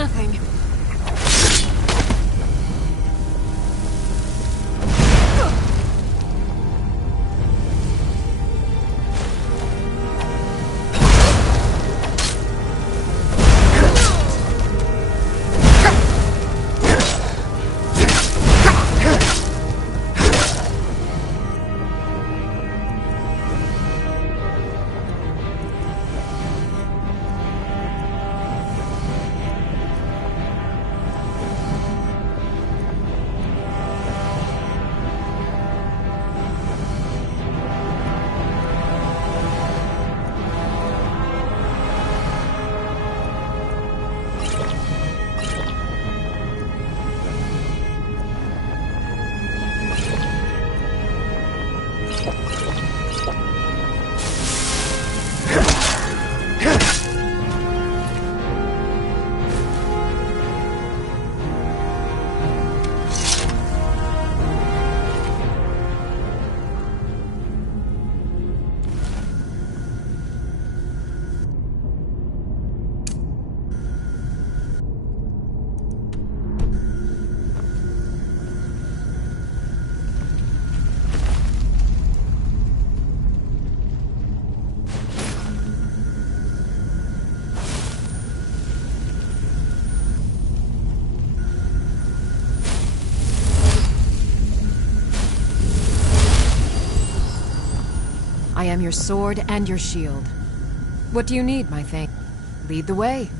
nothing. I am your sword and your shield. What do you need, my thing? Lead the way.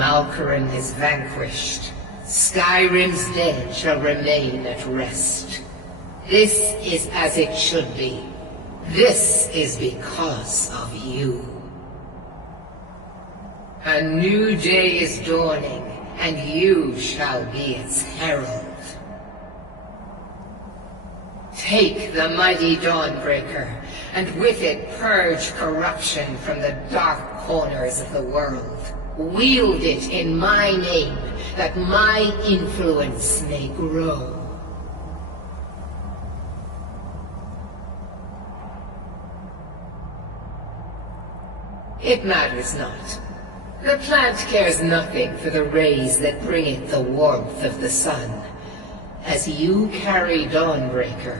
Malkoran is vanquished. Skyrim's dead shall remain at rest. This is as it should be. This is because of you. A new day is dawning, and you shall be its herald. Take the mighty Dawnbreaker, and with it purge corruption from the dark corners of the world. Wield it in my name, that my influence may grow. It matters not. The plant cares nothing for the rays that bring it the warmth of the sun. As you carry Dawnbreaker,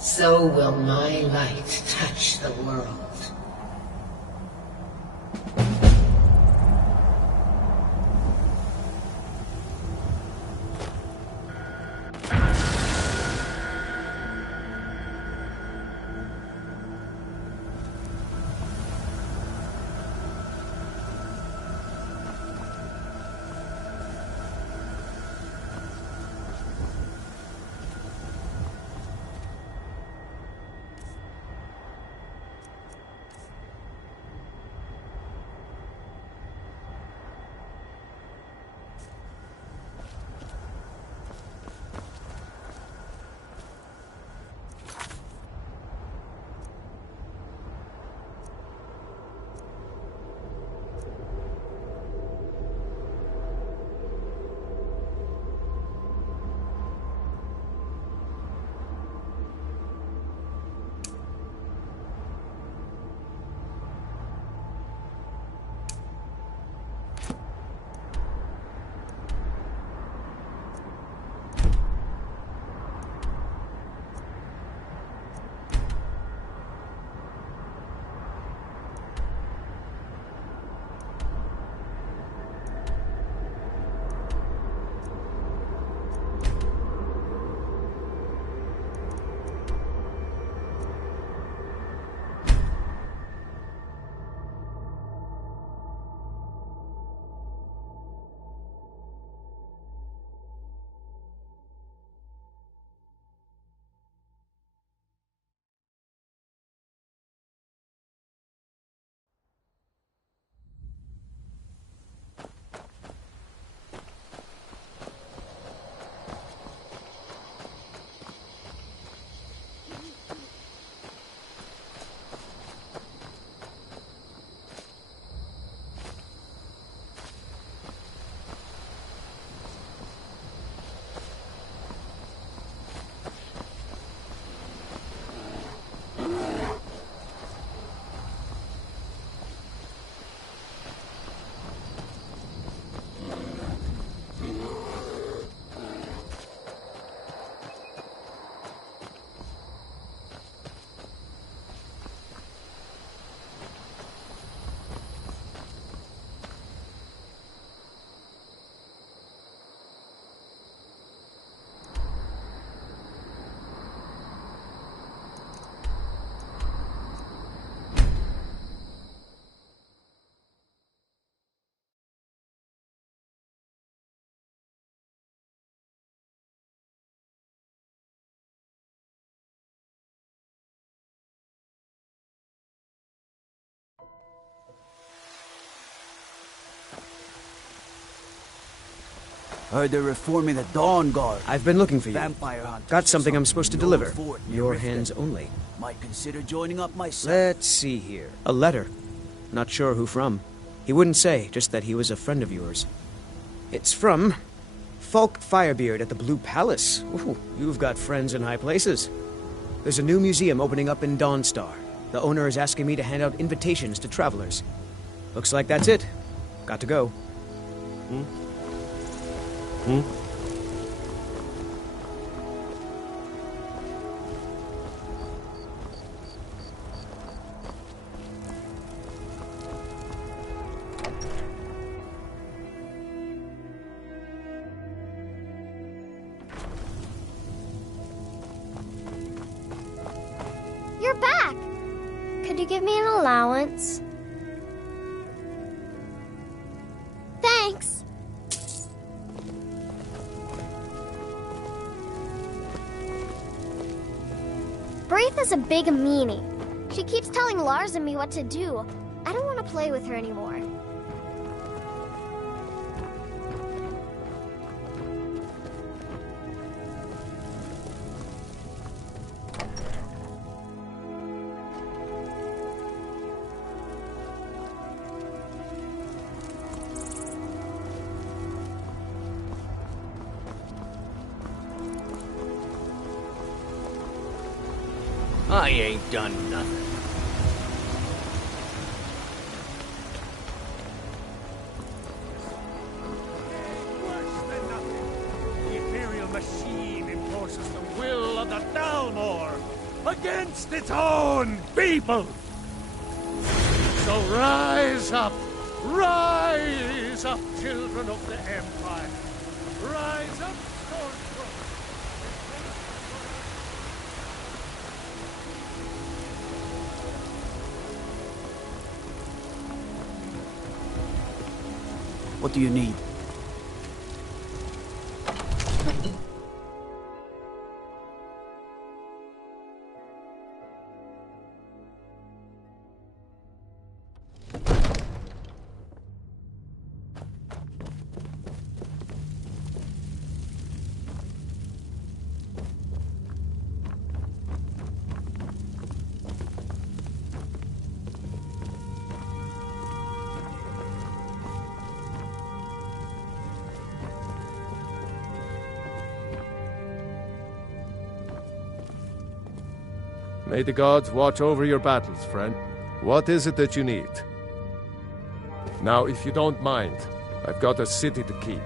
so will my light touch the world. Heard they're reforming the Dawn Guard. I've been looking for you. Vampire hunters. Got something I'm supposed to The old deliver. fort near Your Riften. hands only. Might consider joining up myself. Let's see here. A letter. Not sure who from. He wouldn't say, just that he was a friend of yours. It's from Falk Firebeard at the Blue Palace. Ooh, you've got friends in high places. There's a new museum opening up in Dawnstar. The owner is asking me to hand out invitations to travelers. Looks like that's it. Got to go. You're back! Could you give me an allowance? Thanks! Braith is a big meanie. She keeps telling Lars and me what to do. I don't want to play with her anymore. I ain't done nothing. Worse than nothing. The Imperial machine enforces the will of the Dalmor against its own people. So rise up, children of the Empire. Rise up, Stormfront. What do you need? May the gods watch over your battles, friend. What is it that you need? Now, if you don't mind, I've got a city to keep.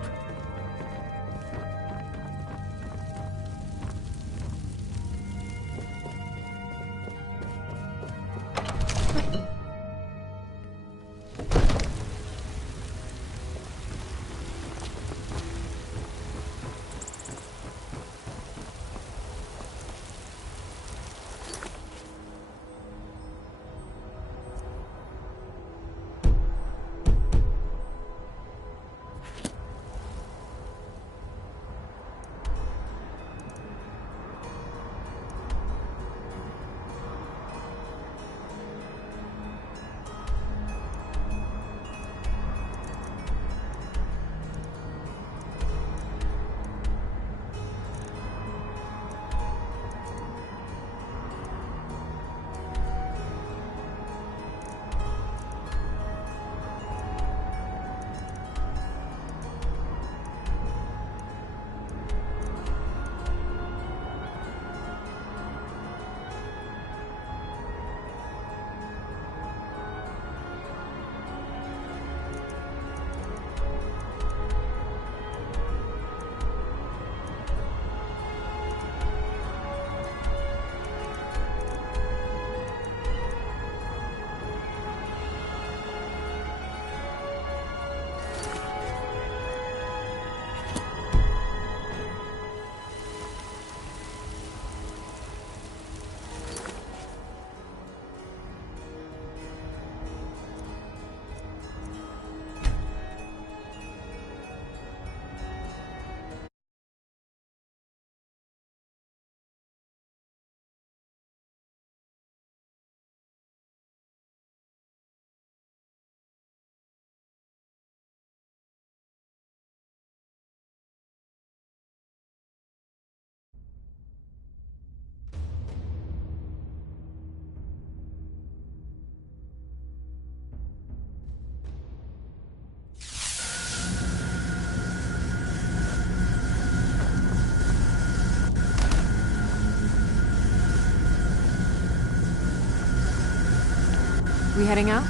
We heading out?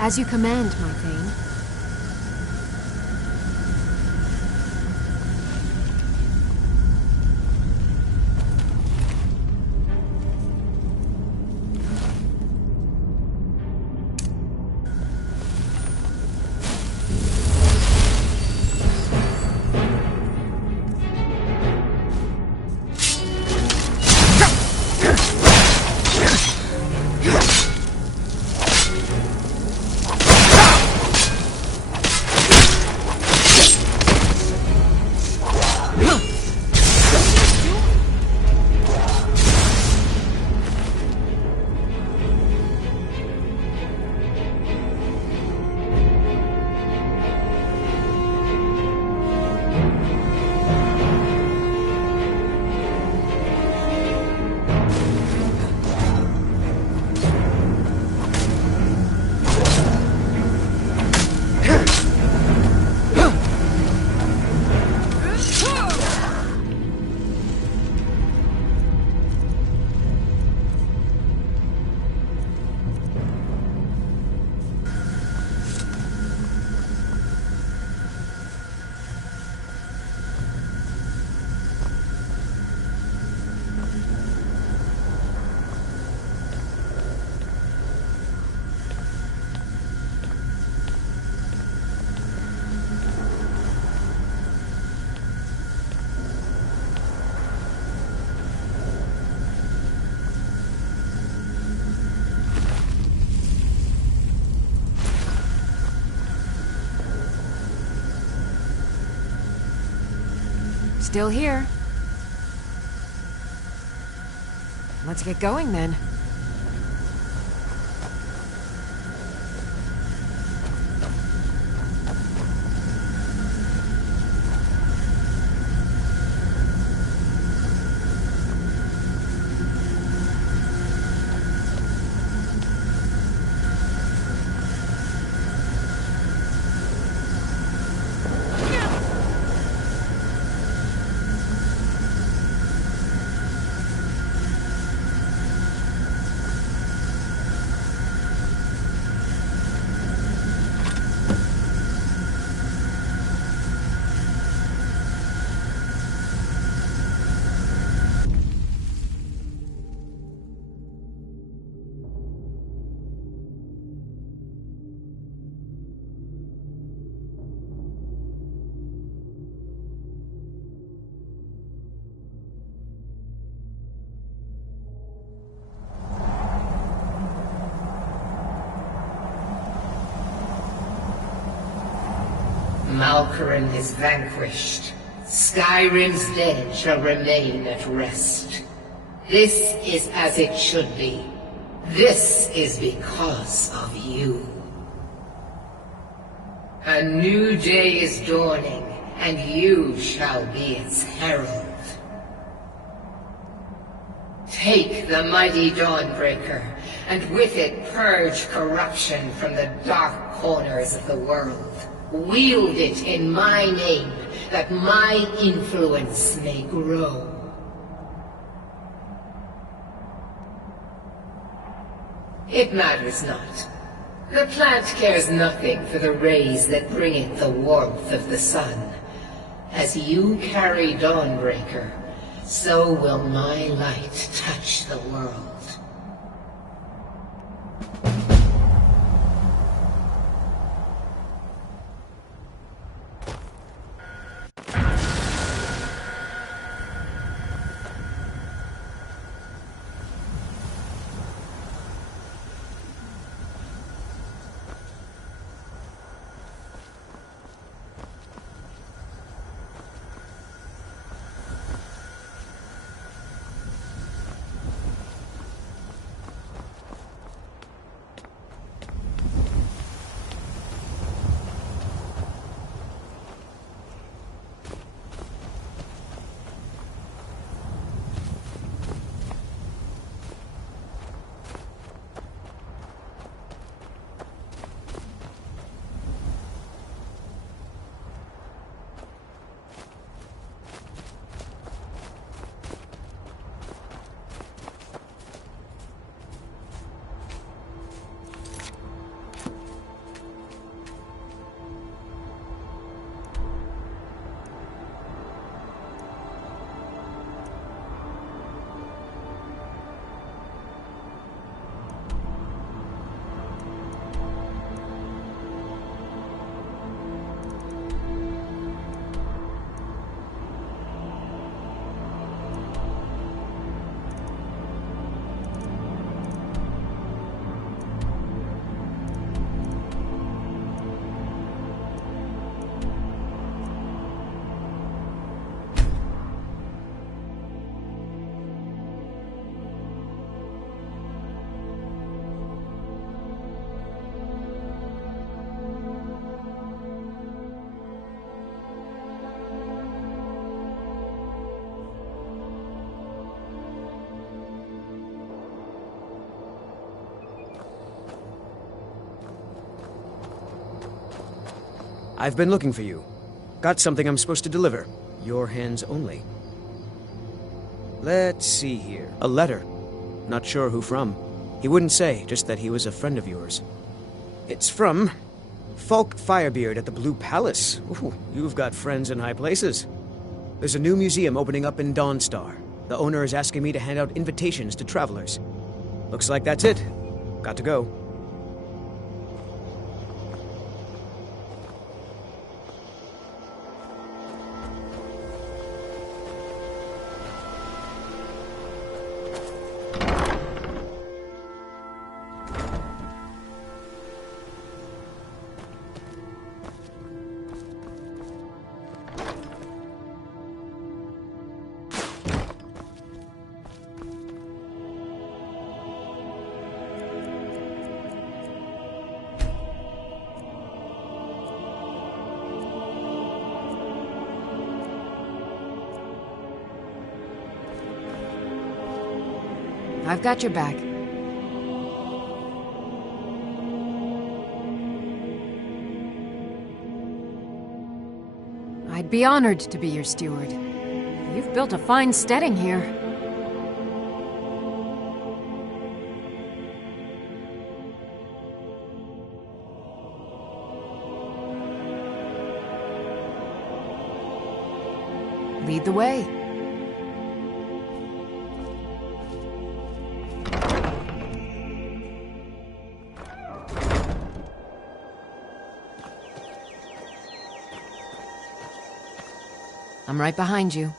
As you command, my Thane. Still here. Let's get going then. Malkoran is vanquished. Skyrim's dead shall remain at rest. This is as it should be. This is because of you. A new day is dawning, and you shall be its herald. Take the mighty Dawnbreaker, and with it purge corruption from the dark corners of the world. Wield it in my name, that my influence may grow. It matters not. The plant cares nothing for the rays that bring it the warmth of the sun. As you carry Dawnbreaker, so will my light touch the world. I've been looking for you. Got something I'm supposed to deliver. Your hands only. Let's see here. A letter. Not sure who from. He wouldn't say, just that he was a friend of yours. It's from Falk Firebeard at the Blue Palace. Ooh, you've got friends in high places. There's a new museum opening up in Dawnstar. The owner is asking me to hand out invitations to travelers. Looks like that's it. Got to go. I've got your back. I'd be honored to be your steward. You've built a fine steading here. Lead the way. I'm right behind you.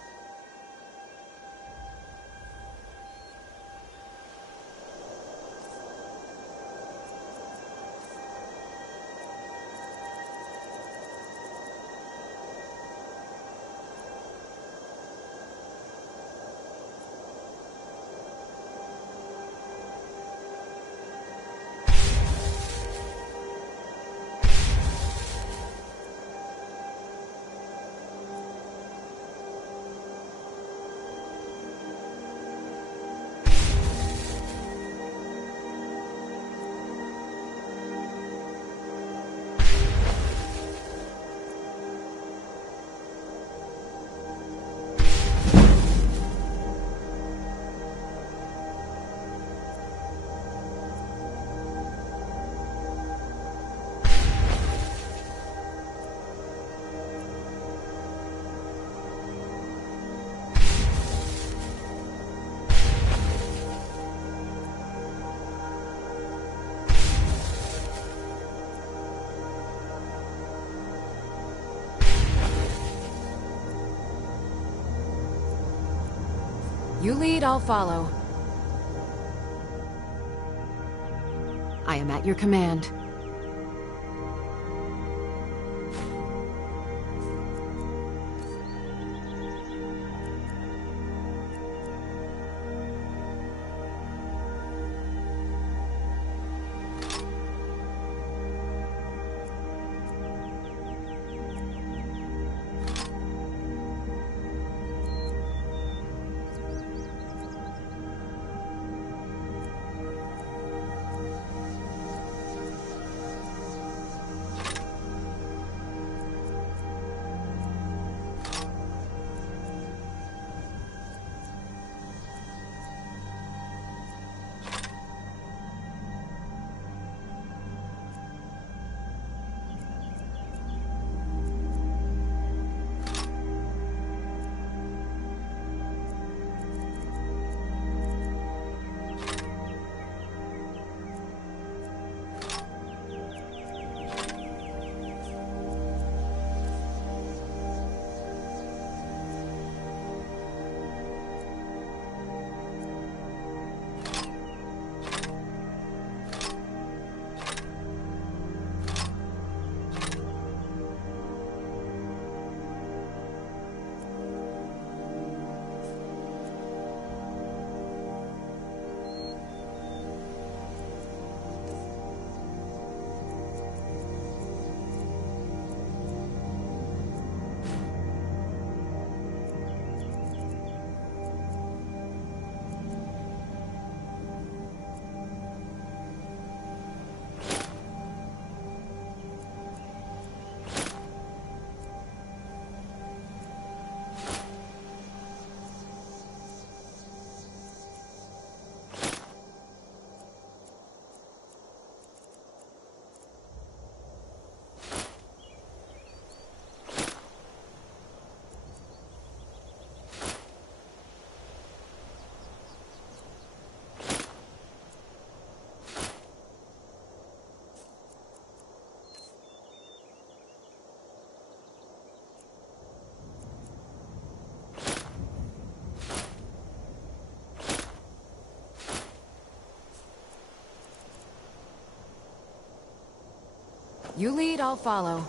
You lead, I'll follow. I am at your command. You lead, I'll follow.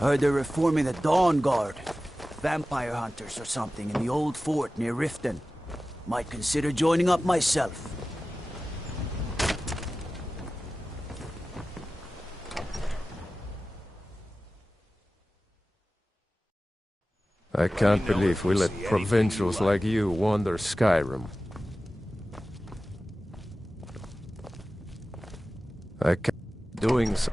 Heard they're reforming the Dawn Guard. Vampire hunters or something in the old fort near Riften. Might consider joining up myself. I can't believe we let provincials like you wander Skyrim. I can't... doing so...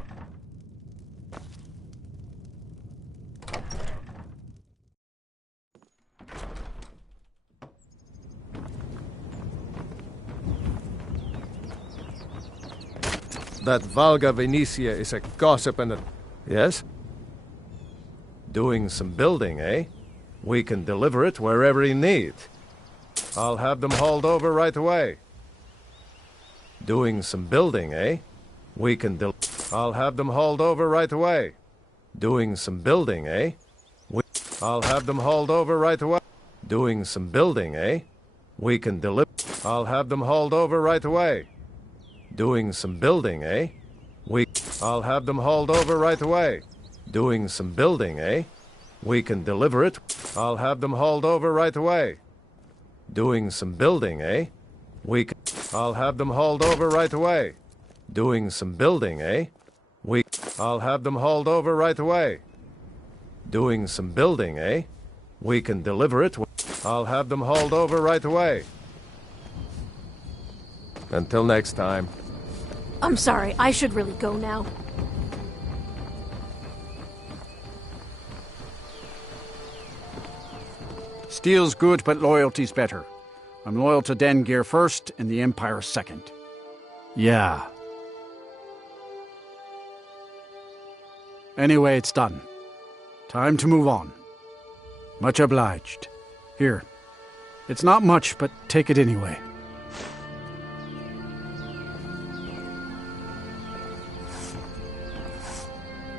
That Valga Venetia is a gossip and a... Yes? Doing some building, eh? We can deliver it wherever you need. I'll have them hauled over right away. Doing some building, eh? We can I'll have them hauled over right away. Doing some building, eh? I'll have them hauled over right away. Doing some building, eh? We can deliver... I'll have them hauled over right away. Doing some building, eh? I'll have them hauled over right away. Doing some building, eh? We can deliver it. I'll have them hauled over right away. Doing some building, eh? I'll have them hauled over right away. Doing some building, eh? I'll have them hauled over right away. Doing some building, eh? We can deliver it. I'll have them hauled over right away. Until next time. I'm sorry, I should really go now. Steel's good, but loyalty's better. I'm loyal to Dengear first, and the Empire second. Yeah. Anyway, it's done. Time to move on. Much obliged. Here. It's not much, but take it anyway.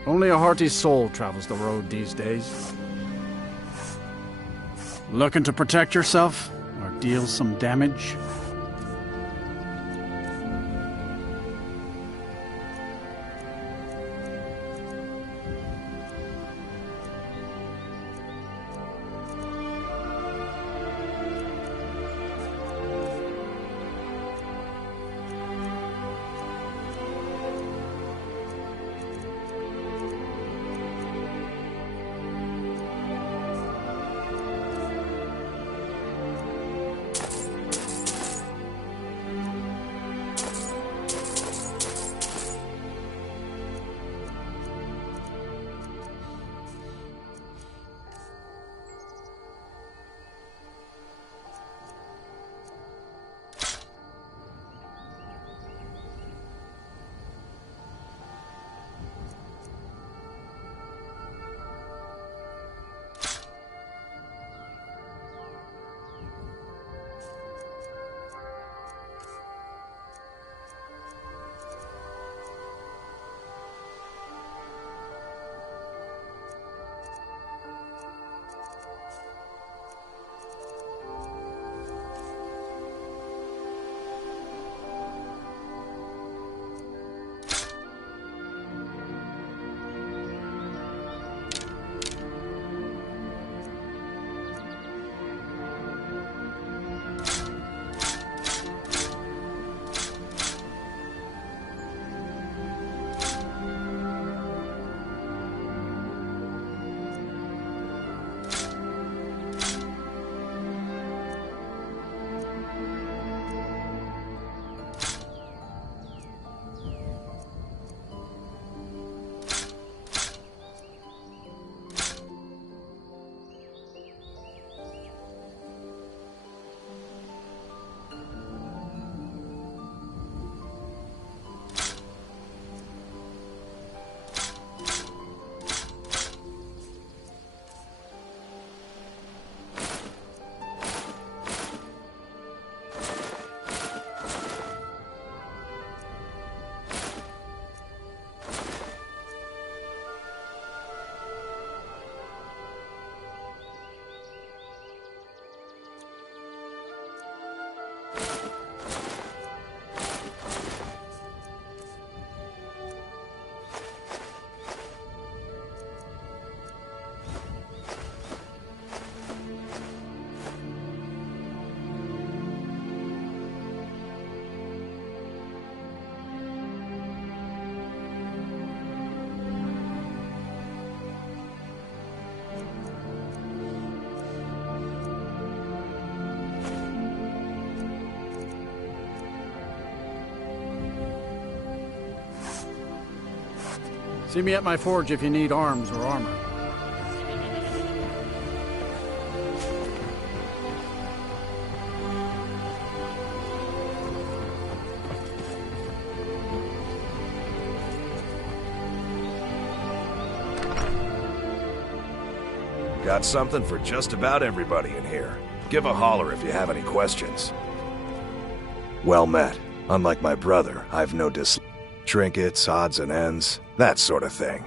Only a hearty soul travels the road these days. Looking to protect yourself, or deal some damage? See me at my forge if you need arms or armor. Got something for just about everybody in here. Give a holler if you have any questions. Well met. Unlike my brother, I've no trinkets, odds and ends, that sort of thing.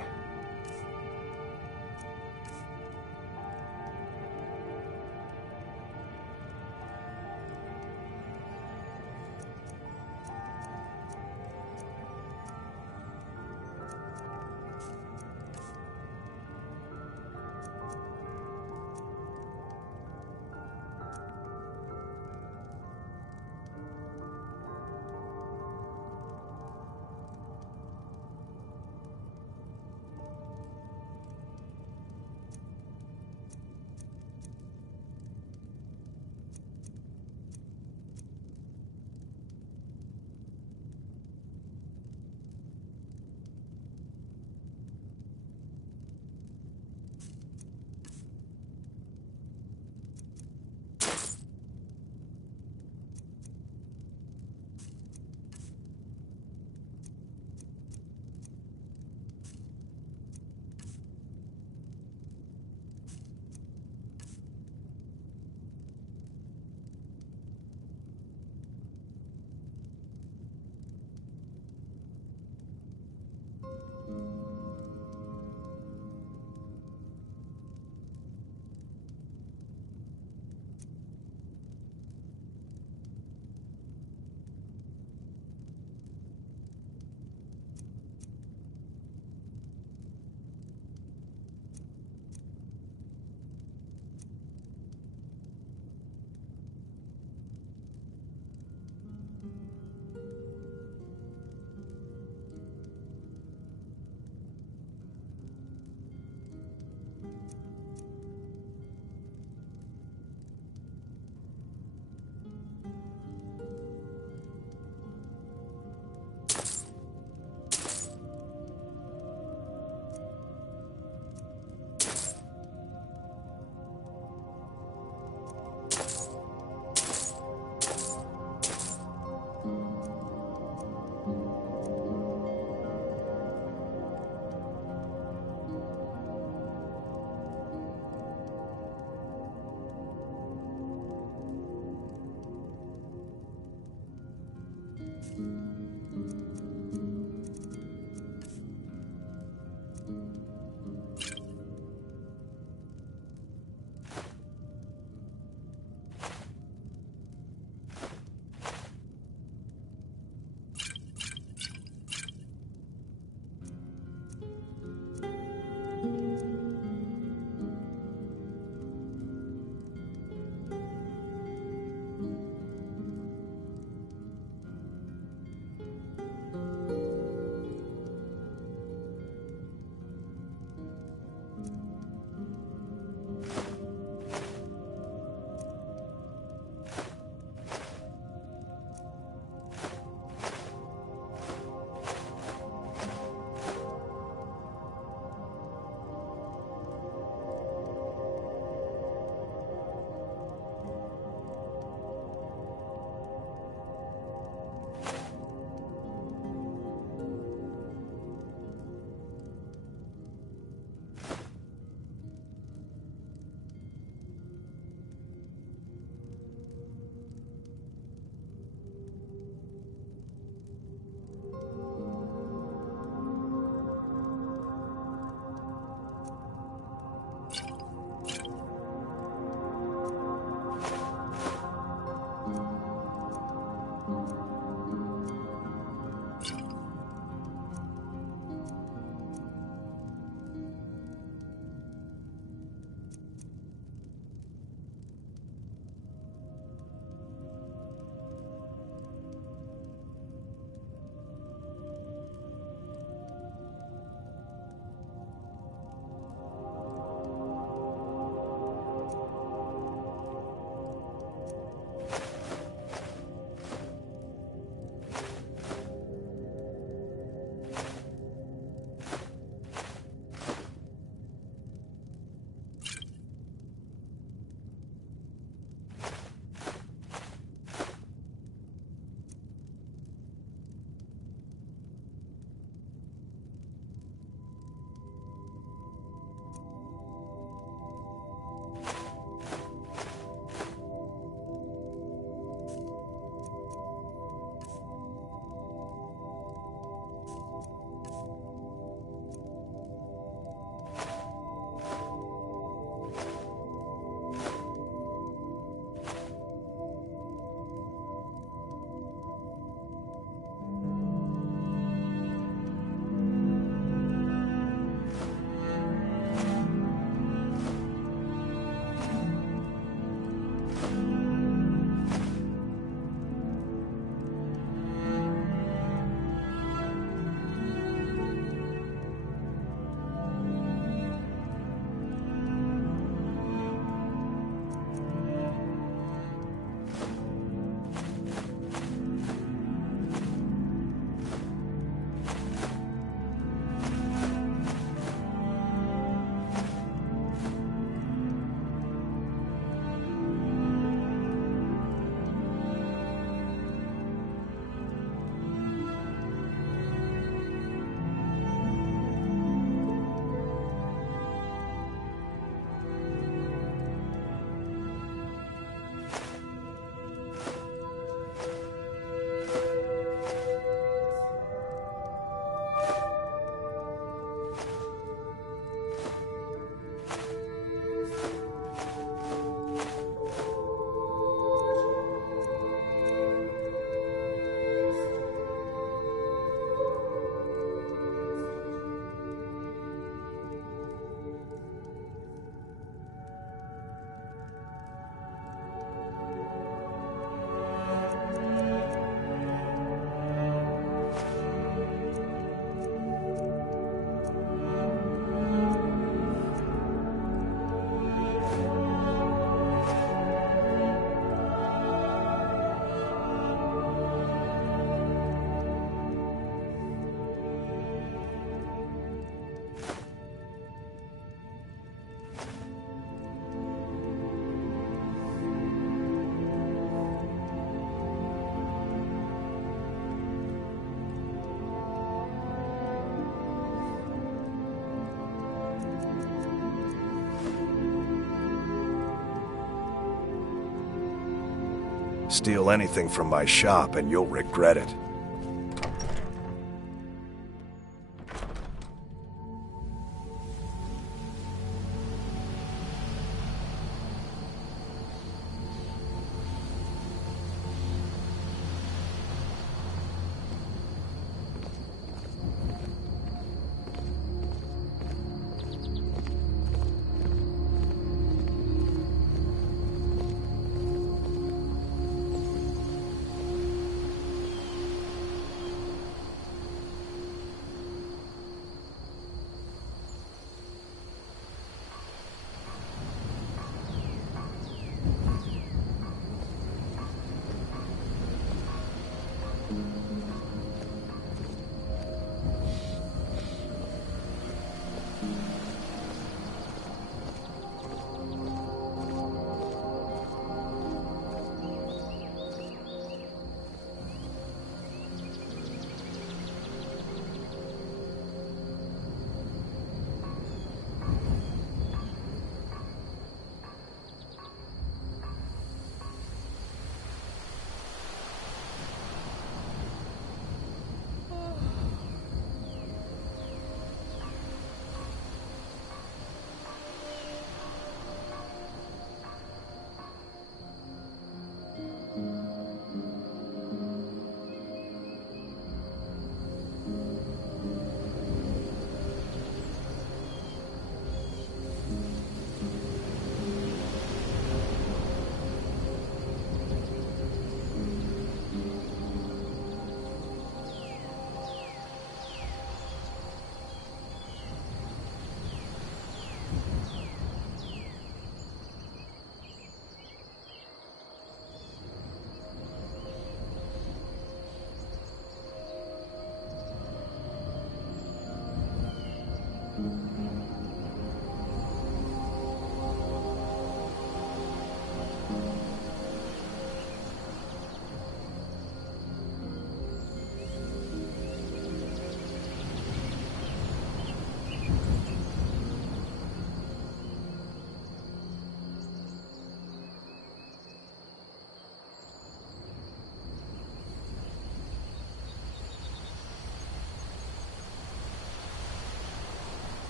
Steal anything from my shop and you'll regret it.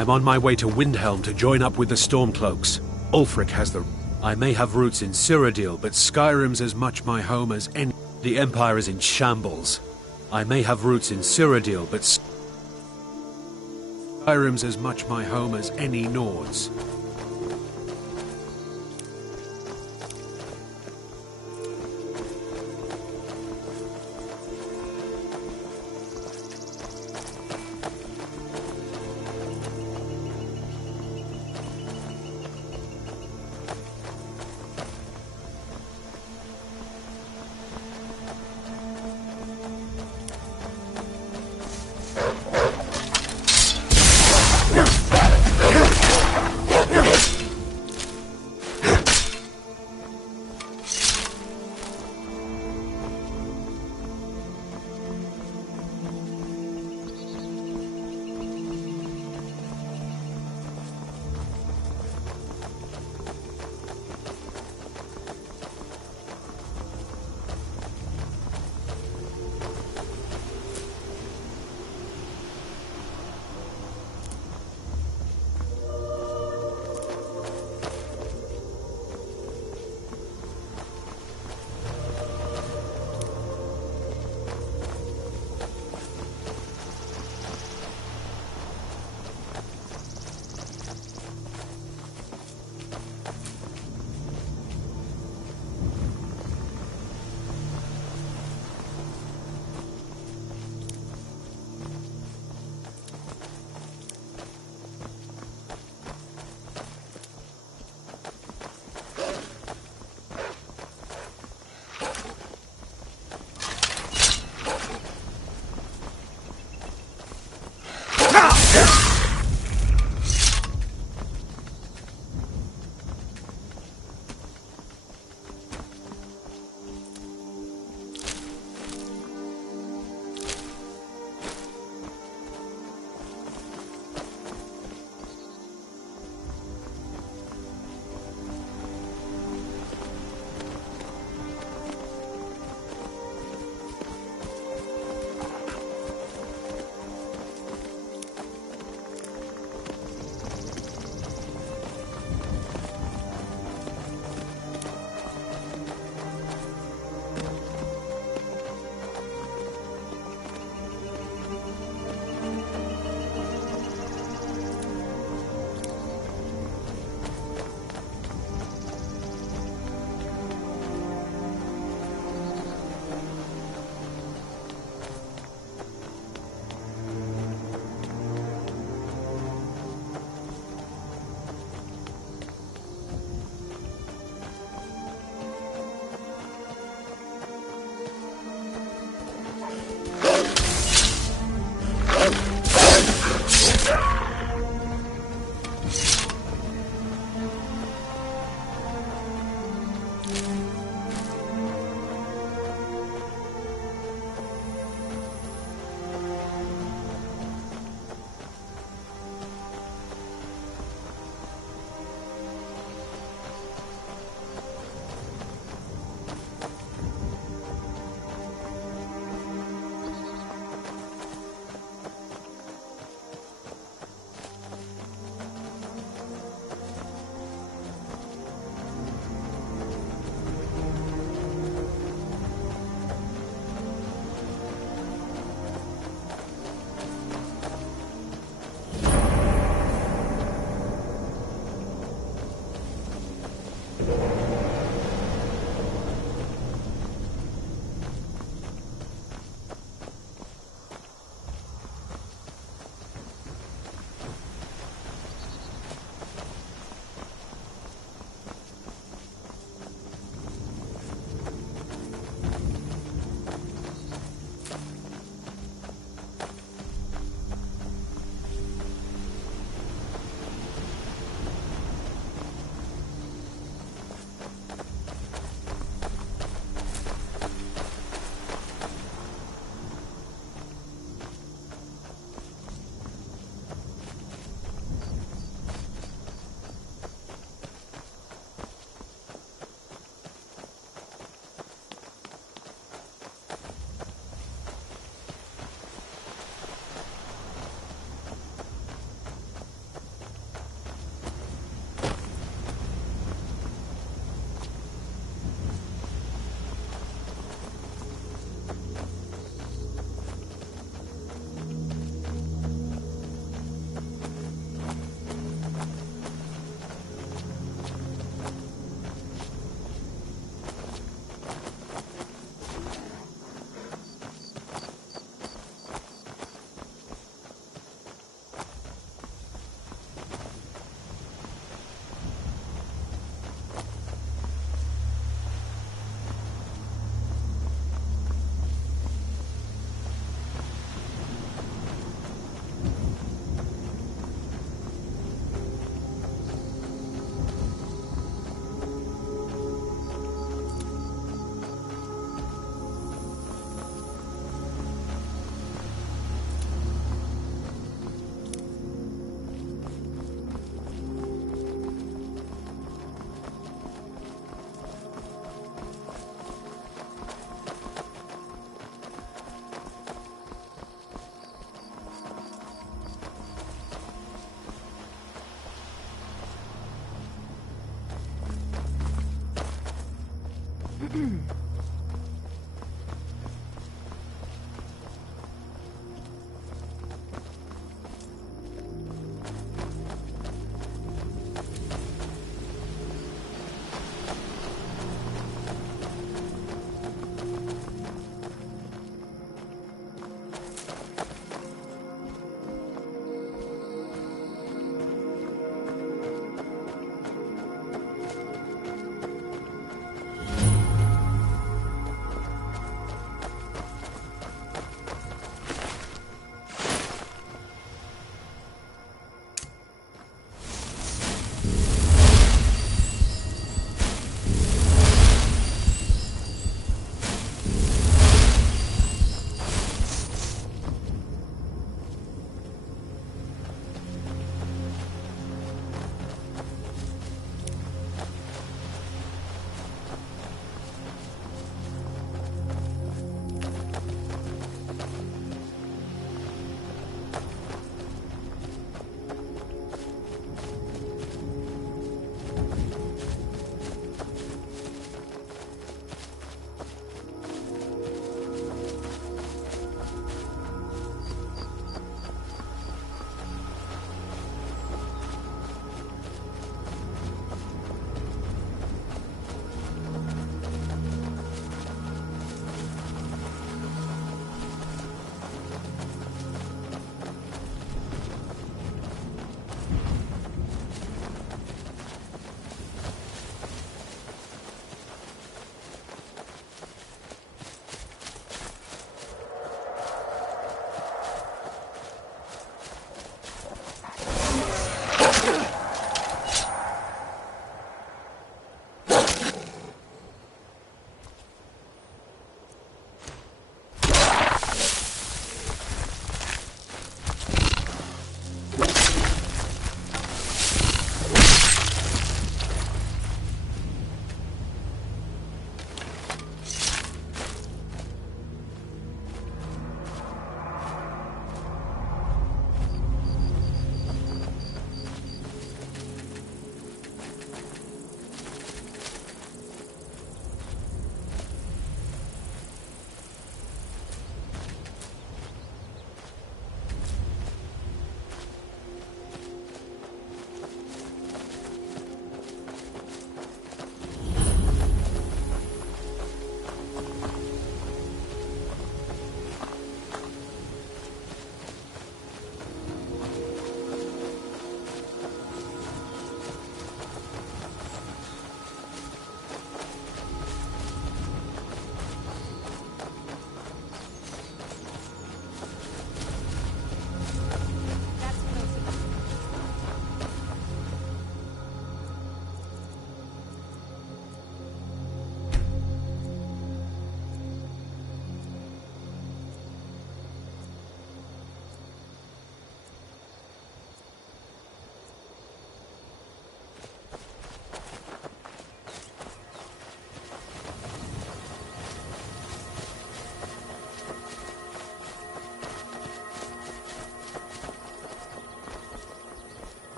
I'm on my way to Windhelm to join up with the Stormcloaks. Ulfric has the... I may have roots in Cyrodiil, but Skyrim's as much my home as any... The Empire is in shambles. I may have roots in Cyrodiil, but... Skyrim's as much my home as any Nords.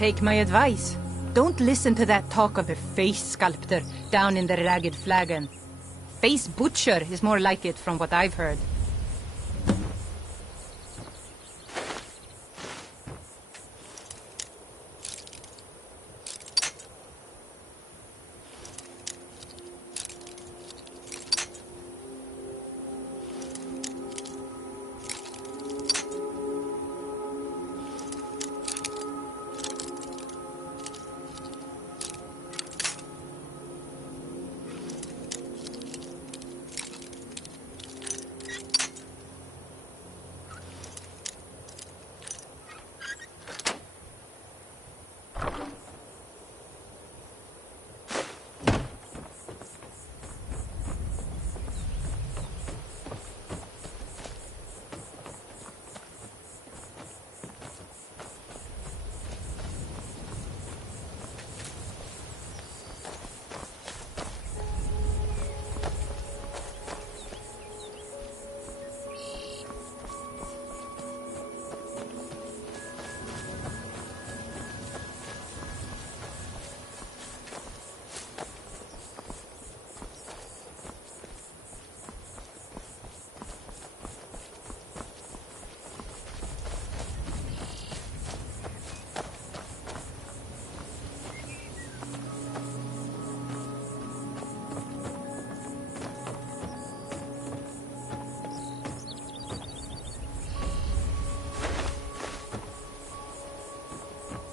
Take my advice. Don't listen to that talk of a face sculptor down in the Ragged Flagon. Face butcher is more like it from what I've heard.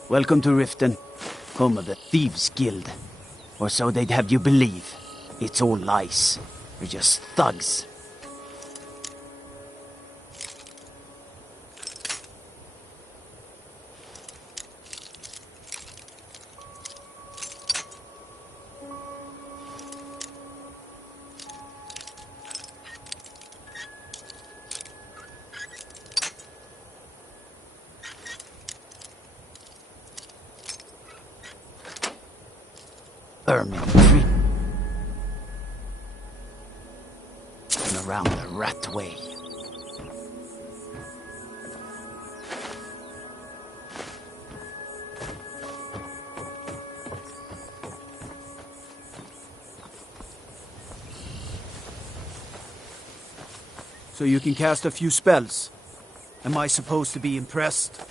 Welcome to Riften, home of the Thieves Guild. Or so they'd have you believe. It's all lies. They're just thugs. Ermine Tree. And around the Rat Way. So you can cast a few spells. Am I supposed to be impressed?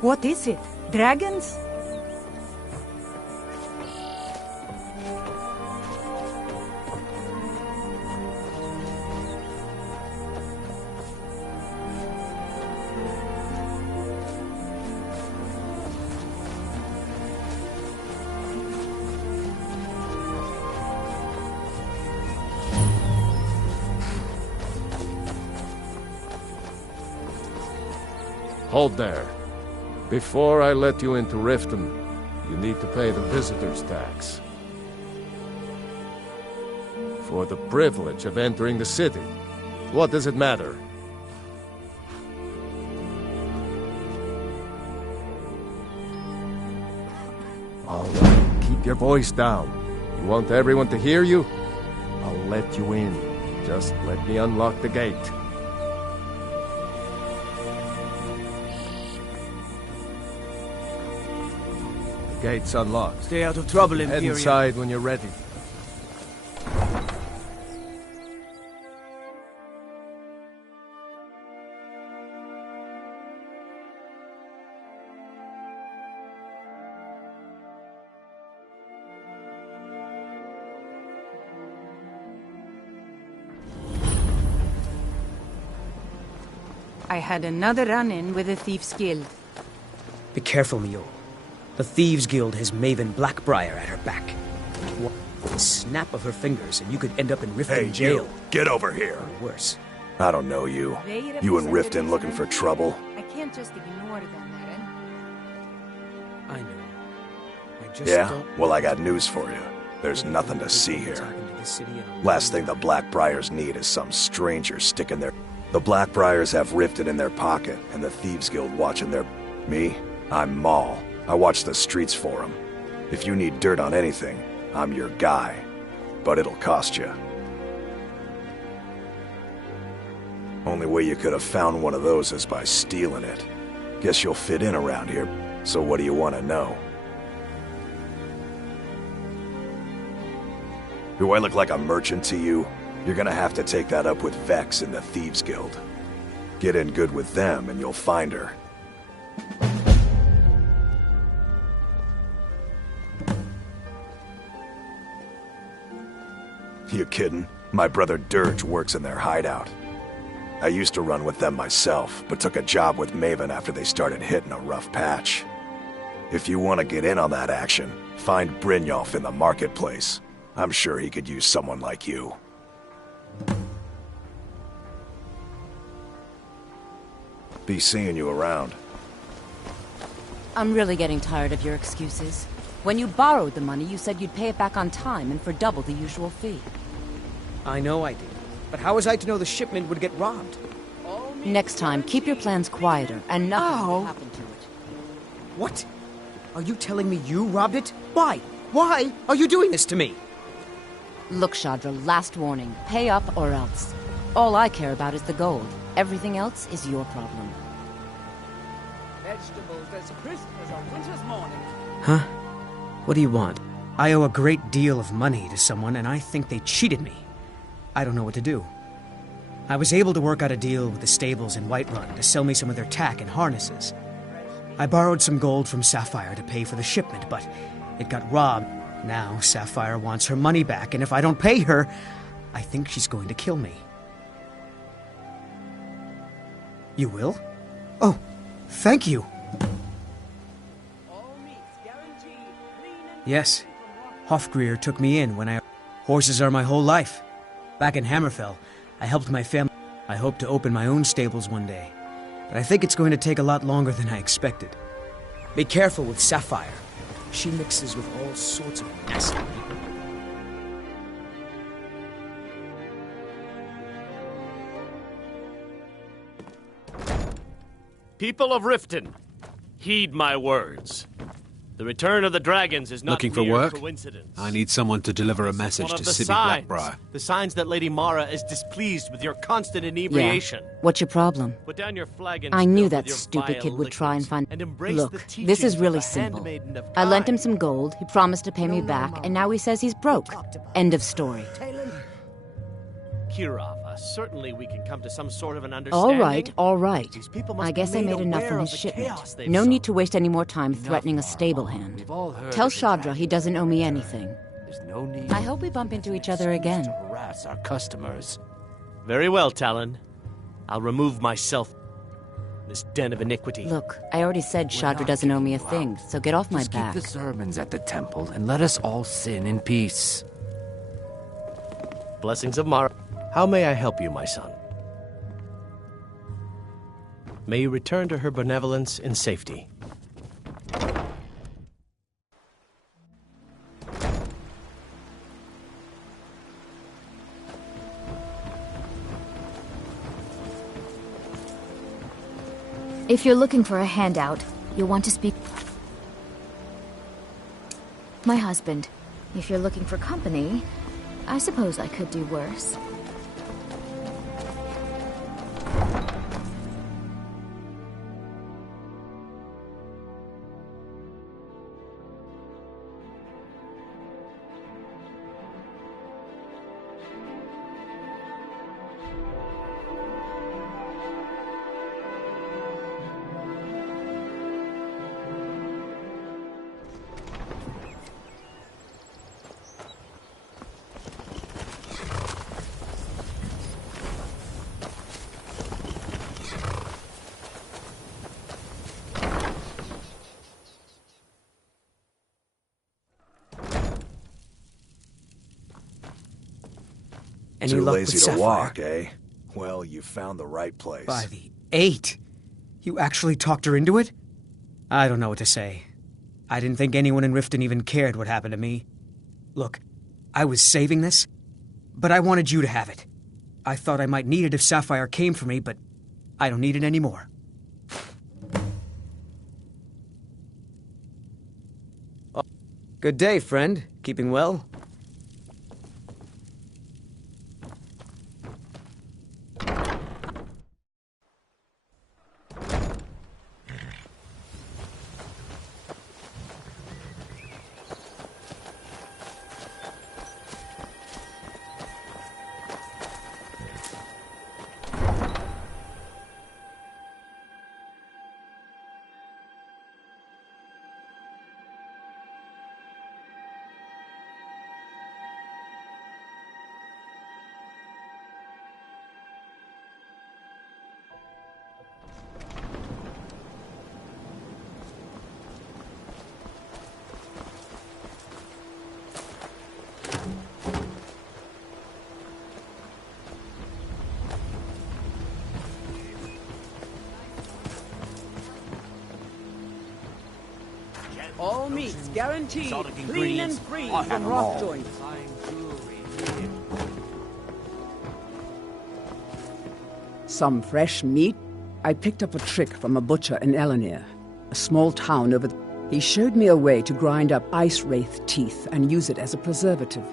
What is it? Dragons? Hold there. Before I let you into Riften, you need to pay the visitor's tax. For the privilege of entering the city. What does it matter? All right, keep your voice down. You want everyone to hear you? I'll let you in. Just let me unlock the gate. Gate's unlocked. Stay out of trouble, Head Imperial. inside when you're ready. I had another run-in with the Thieves' Guild. Be careful, Mule. The Thieves' Guild has Maven Blackbriar at her back. One snap of her fingers, and you could end up in Riften jail. You, get over here. Or worse. I don't know you. You in Riften looking for trouble? I can't just ignore them, Eren. I know. I just don't... Well, I got news for you. There's nothing to see here. Last thing the Blackbriars need is some stranger sticking their... The Blackbriars have Riften in their pocket, and the Thieves' Guild watching their... Me? I'm Maul. I watch the streets for them. If you need dirt on anything, I'm your guy. But it'll cost you. Only way you could have found one of those is by stealing it. Guess you'll fit in around here. So what do you want to know? Do I look like a merchant to you? You're gonna have to take that up with Vex in the Thieves' Guild. Get in good with them and you'll find her. You kidding? My brother Dirge works in their hideout. I used to run with them myself, but took a job with Maven after they started hitting a rough patch. If you want to get in on that action, find Brynjolf in the marketplace. I'm sure he could use someone like you. Be seeing you around. I'm really getting tired of your excuses. When you borrowed the money, you said you'd pay it back on time and for double the usual fee. I know I did. But how was I to know the shipment would get robbed? Next time, keep your plans quieter, and nothing will happen to it. What? Are you telling me you robbed it? Why? Why are you doing this to me? Look, Shadra, last warning. Pay up or else. All I care about is the gold. Everything else is your problem. Vegetables as crisp as a winter's morning. Huh? What do you want? I owe a great deal of money to someone, and I think they cheated me. I don't know what to do. I was able to work out a deal with the stables in Whiterun to sell me some of their tack and harnesses. I borrowed some gold from Sapphire to pay for the shipment, but it got robbed. Now Sapphire wants her money back, and if I don't pay her, I think she's going to kill me. You will? Oh, thank you. Yes, Hofgrir took me in when I... Horses are my whole life. Back in Hammerfell, I helped my family. I hope to open my own stables one day. But I think it's going to take a lot longer than I expected. Be careful with Sapphire. She mixes with all sorts of nasty people. People of Riften, heed my words. The return of the dragons is not Looking for mere work? coincidence. I need someone to deliver a message One of to the City signs. Blackbriar. The signs that Lady Mara is displeased with your constant inebriation. Yeah. What's your problem? Put down your flag and I knew spill that with your stupid vile kid would try and find... embrace Look, the this teachings is of really the simple. handmaiden of I lent time. him some gold, he promised to pay me back, and now he says he's broke. End of story. Kirov, certainly we can come to some sort of an understanding. All right. These people must I guess be I made made enough aware from of his the shipment. chaos they've No sown. need to waste any more time threatening a stable hand. Tell Shadra he doesn't owe me anything. There's no need. I hope we bump into each other again. To harass our customers. Very well, Talon. I'll remove myself from this den of iniquity. Look, I already said Shadra doesn't owe me a thing, so get off my Just back. keep the sermons at the temple and let us all sin in peace. Blessings of Mara. How may I help you, my son? May you return to her benevolence in safety. If you're looking for a handout, you'll want to speak... My husband. If you're looking for company, I suppose I could do worse. Any Too luck lazy with to Sapphire? walk, eh? Well, you found the right place. By the 8! You actually talked her into it? I don't know what to say. I didn't think anyone in Riften even cared what happened to me. Look, I was saving this, but I wanted you to have it. I thought I might need it if Sapphire came for me, but I don't need it anymore. Good day, friend. Keeping well? All meats guaranteed, Exotic clean and ingredients. free I have from them rock all. joints. Some fresh meat. I picked up a trick from a butcher in Elenir, a small town over. He showed me a way to grind up ice wraith teeth and use it as a preservative.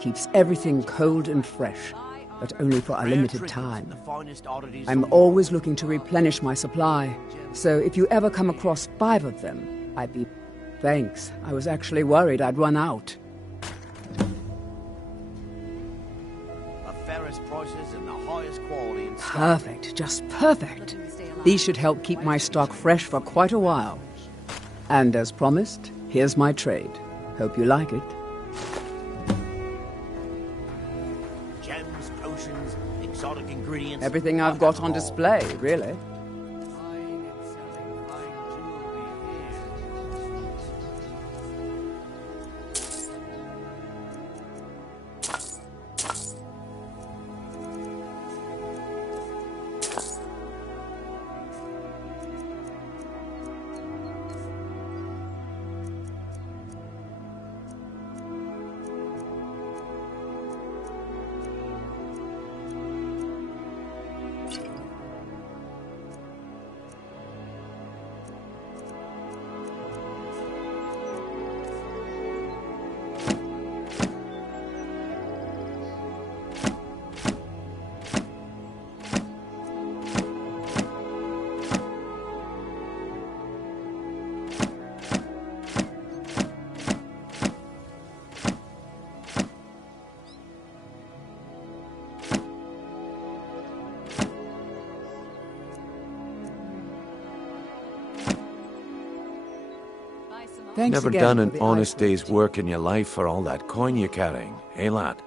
Keeps everything cold and fresh, but only for a limited time. I'm always looking to replenish my supply, so if you ever come across 5 of them, I'd be... Thanks. I was actually worried I'd run out. The fairest prices and the highest quality in Skyrim. Perfect. Just perfect. These should help keep my stock fresh for quite a while. And as promised, here's my trade. Hope you like it. Gems, potions, exotic ingredients. Everything I've got on display, really. Thanks Never again done for an the honest ice day's work in your life for all that coin you're carrying, eh, lad?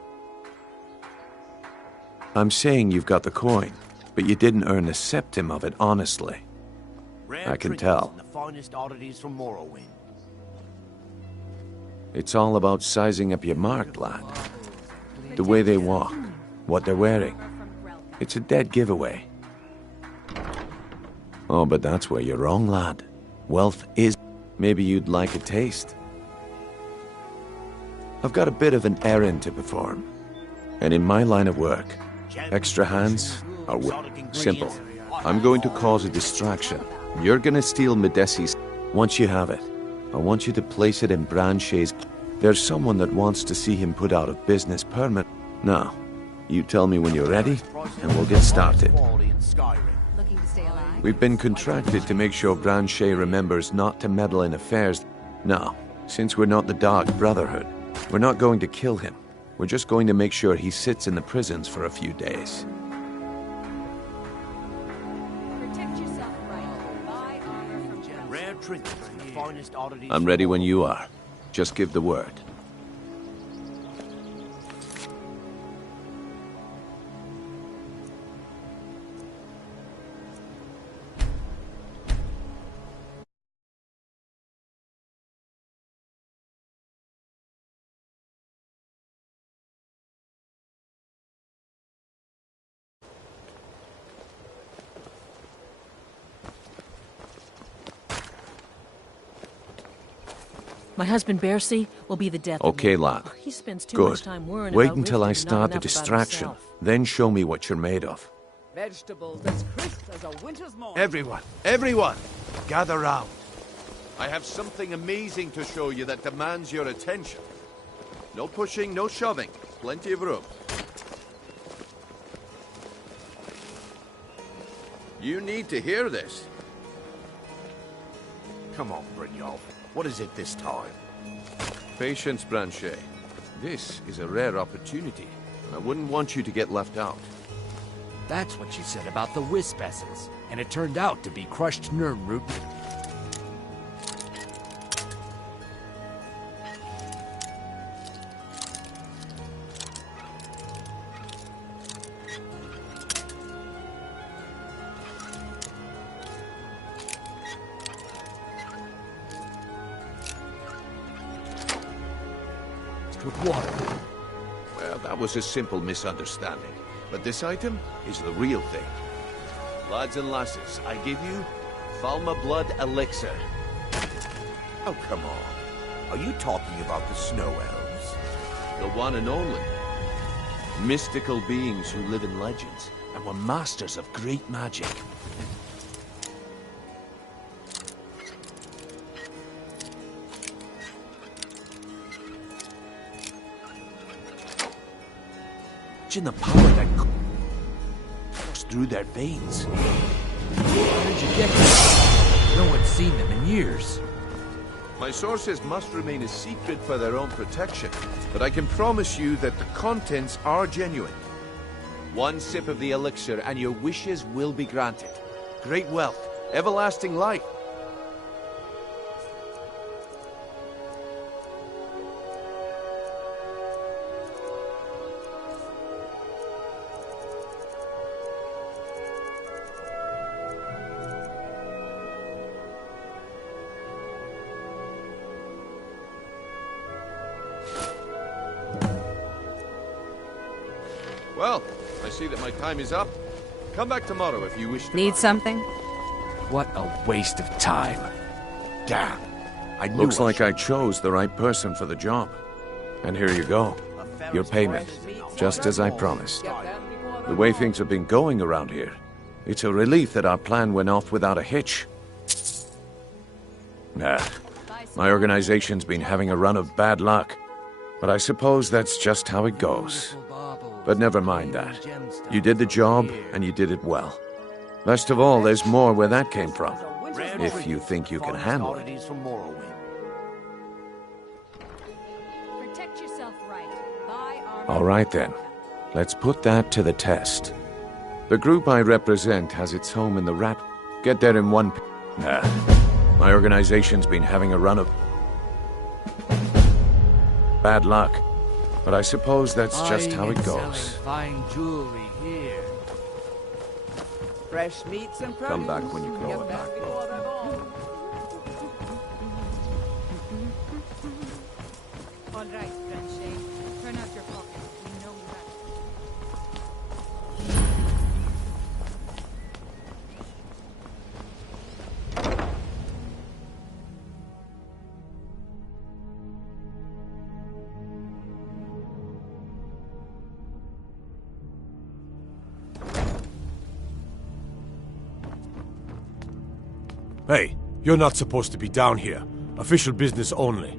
I'm saying you've got the coin, but you didn't earn a septim of it honestly. I can tell. The finest oddities from Morrowind. It's all about sizing up your mark, lad. The way they walk, what they're wearing. It's a dead giveaway. Oh, but that's where you're wrong, lad. Wealth is... Maybe you'd like a taste. I've got a bit of an errand to perform. And in my line of work, extra hands are simple. I'm going to cause a distraction. You're gonna steal Medesi's. Once you have it, I want you to place it in Branche's. There's someone that wants to see him put out of business permanent. Now, you tell me when you're ready, and we'll get started. We've been contracted to make sure Branche remembers not to meddle in affairs. Now, since we're not the Dark Brotherhood, we're not going to kill him. We're just going to make sure he sits in the prisons for a few days. Rare trinkets and the finest oddities. I'm ready when you are. Just give the word. My husband Bercy will be the death of Okay, me. lad. He spends too Good. much time worrying Wait about until I Riften, not start the enough about distraction. himself. Then show me what you're made of. Vegetables as crisp as a winter's morning. Everyone, gather round. I have something amazing to show you that demands your attention. No pushing, no shoving. Plenty of room. You need to hear this. Come on, Brynjolf. What is it this time? Patience, Branchet. This is a rare opportunity, and I wouldn't want you to get left out. That's what she said about the wisp essence, and it turned out to be crushed nirnroot. With water. Well, that was a simple misunderstanding. But this item is the real thing. Lads and lasses, I give you Falma Blood Elixir. Oh, come on. Are you talking about the snow elves? The one and only. Mystical beings who live in legends and were masters of great magic. Imagine the power that coursed through their veins. How did you get them? No one's seen them in years. My sources must remain a secret for their own protection, but I can promise you that the contents are genuine. One sip of the elixir and your wishes will be granted. Great wealth, everlasting life. Well, I see that my time is up. Come back tomorrow if you wish to. Need something? What a waste of time. Damn. I knew Looks like I chose the right person for the job. And here you go. Your payment. Just as I promised. The way things have been going around here, it's a relief that our plan went off without a hitch. Nah. My organization's been having a run of bad luck. But I suppose that's just how it goes. But never mind that. You did the job, and you did it well. Best of all, there's more where that came from. If you think you can handle it. Protect yourself right. Buy our... All right then. Let's put that to the test. The group I represent has its home in the Rat... Get there in one... Nah. My organization's been having a run of... bad luck. But I suppose that's just how it goes. Fine jewelry here. Fresh meats and produce. Come back when you grow a back. All right, Branchet. Turn out your pockets. We know you have... Hey, you're not supposed to be down here. Official business only.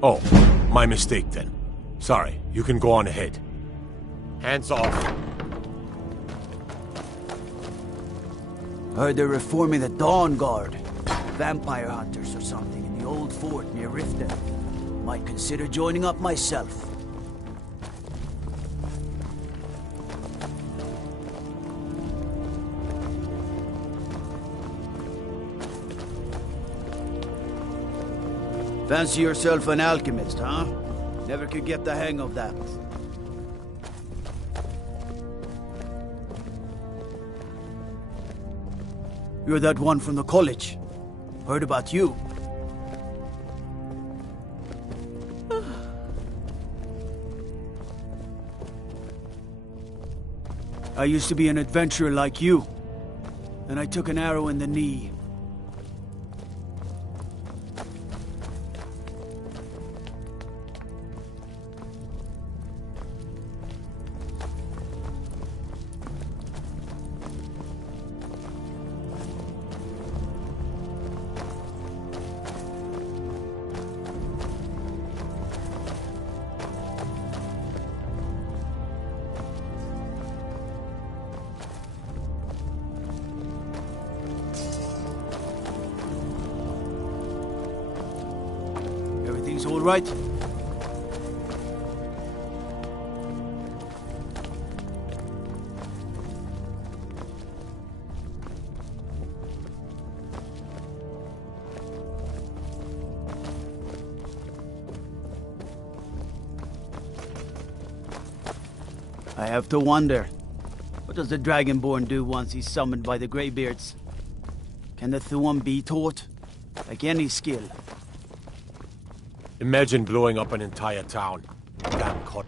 Oh, my mistake then. Sorry, you can go on ahead. Hands off. Heard they're reforming the Dawn Guard. Vampire hunters or something in the old fort near Riften. Might consider joining up myself. Fancy yourself an alchemist, huh? Never could get the hang of that. You're that one from the college. Heard about you. I used to be an adventurer like you. Then I took an arrow in the knee. all right? I have to wonder, what does the Dragonborn do once he's summoned by the Greybeards? Can the Thuum be taught? Like any skill? Imagine blowing up an entire town. Damn caught.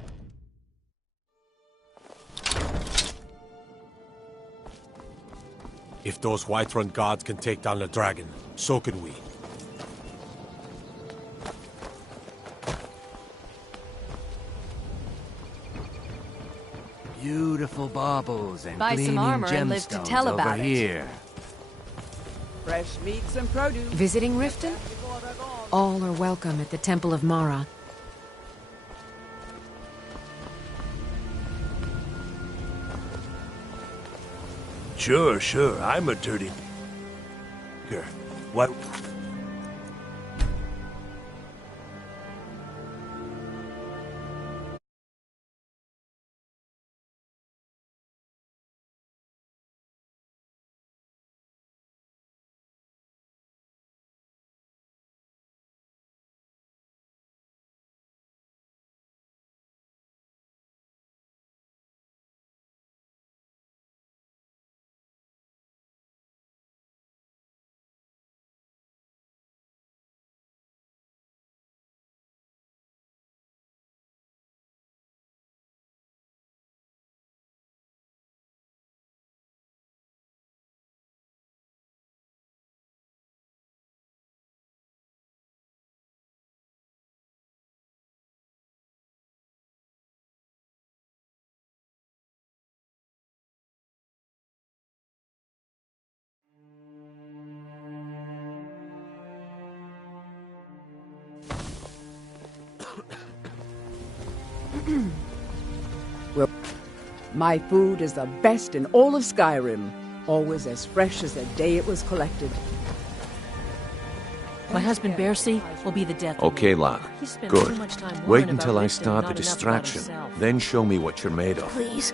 If those Whiterun guards can take down the dragon, so can we. Beautiful baubles and Buy some gleaming armor and live to gemstones tell over about it. here. Fresh meats and produce. Visiting Riften? All are welcome at the Temple of Mara. Sure, I'm a dirty... What? Well, my food is the best in all of Skyrim. Always as fresh as the day it was collected. My husband Bercy will be the death of Okay, me. lad. He spends Good. too much time Wait worrying until about I Riften, start not the enough about distraction. himself. Then show me what you're made of. Please.